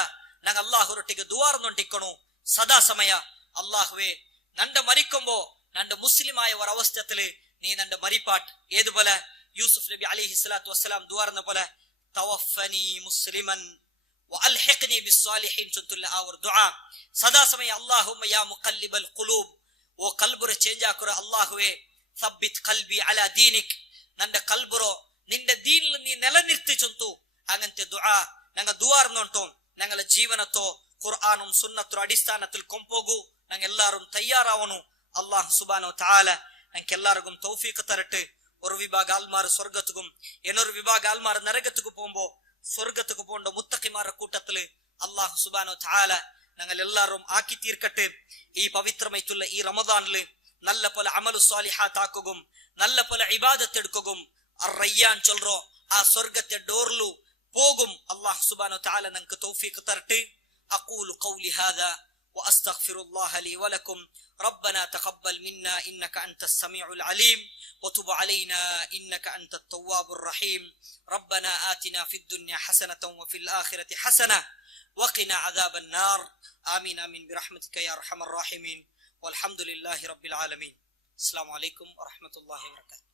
ഞങ്ങൾ അല്ലാഹുരൊട്ടിക്ക് ദുആർന്നൊണ്ടിക്കണു സദാ സമയ. അല്ലാഹുവേ നന്റെ മരിക്കുമ്പോ നന്റെ മുസ്ലിമായ ഒരു അവസ്ഥത്തില് നീ നന്റെ മരിപ്പാട്ട് ഏതുപോലെ യൂസുഫ് നബി അലൈഹി സ്വലാത്തു വസ്സലാം ദുആർന്ന പോലെ തവഫനി മുസ്ലിമൻ വഅൽഹിഖ്നി ബിസ്സാലിഹീൻ ചൊല്ലുന്ന ആ ഒരു ദുആ സദാ സമയ. അല്ലാഹുമ്മ യാ മുഖല്ലിബൽ ഖുലൂബ് ഓ കൽബുറെ ചേഞ്ച് ആക്കുറ അല്ലാഹുവേ സബ്ബിത് ഖൽബി അലാ ദീനിക് നന്റെ കൽബുറോ നിന്റെ ദീനിൽ നീ നിലനിർത്തി ചൊന്തു. അങ്ങനത്തെ ദുആ ഞങ്ങൾ ദുആർന്നോണ്ടോ ഞങ്ങളെ ജീവനത്തോ ഖുർആനും സുന്നത്തും അടിസ്ഥാനത്തിൽ കൊമ്പോകൂ. ഞങ്ങൾ എല്ലാവരും തയ്യാറാവണു. അല്ലാഹു സുബ്ഹാനഹു വ തആല ഞങ്ങൾക്ക് എല്ലാവർക്കും തൗഫീഖ് തരട്ടെ. ഒരു വിഭാഗം ആൾമാർ സ്വർഗത്തുക്കും എന്നൊരു വിഭാഗം ആൾമാർ നരകത്തുക്ക് പോകുമ്പോ സ്വർഗത്തുക്ക് പോകേണ്ട മുത്തഖിമാരുടെ കൂട്ടത്തില് അല്ലാഹു സുബ്ഹാനഹു വ തആല ഞങ്ങൾ എല്ലാവരും ആക്കി തീർക്കട്ടെ. ഈ പവിത്രമായിട്ടുള്ള ഈ റമദാനില് നല്ല പോലെ അമലു സ്വാലിഹാത്ത് ആക്കുകയും നല്ല പോലെ ഇബാദത്ത് എടുക്കുകയും റയ്യാൻ ചൊല്ലോ ആ സ്വർഗത്തെ ഡോറിലു പോകും. അല്ലാഹു സുബ്ഹാനഹു വ തആല ഞങ്ങൾക്ക് തൗഫീഖ് തരട്ടെ. അഖൂലു ഖൗലി ഹാദാ وأستغفر الله لي ولكم. ربنا تقبل منا إنك أنت السميع العليم وتب علينا إنك أنت التواب الرحيم. ربنا آتنا في الدنيا حسنة وفي الآخرة حسنة وقنا عذاب النار. آمين آمين برحمتك يا أرحم الراحمين والحمد لله رب العالمين. السلام عليكم ورحمة الله وبركاته.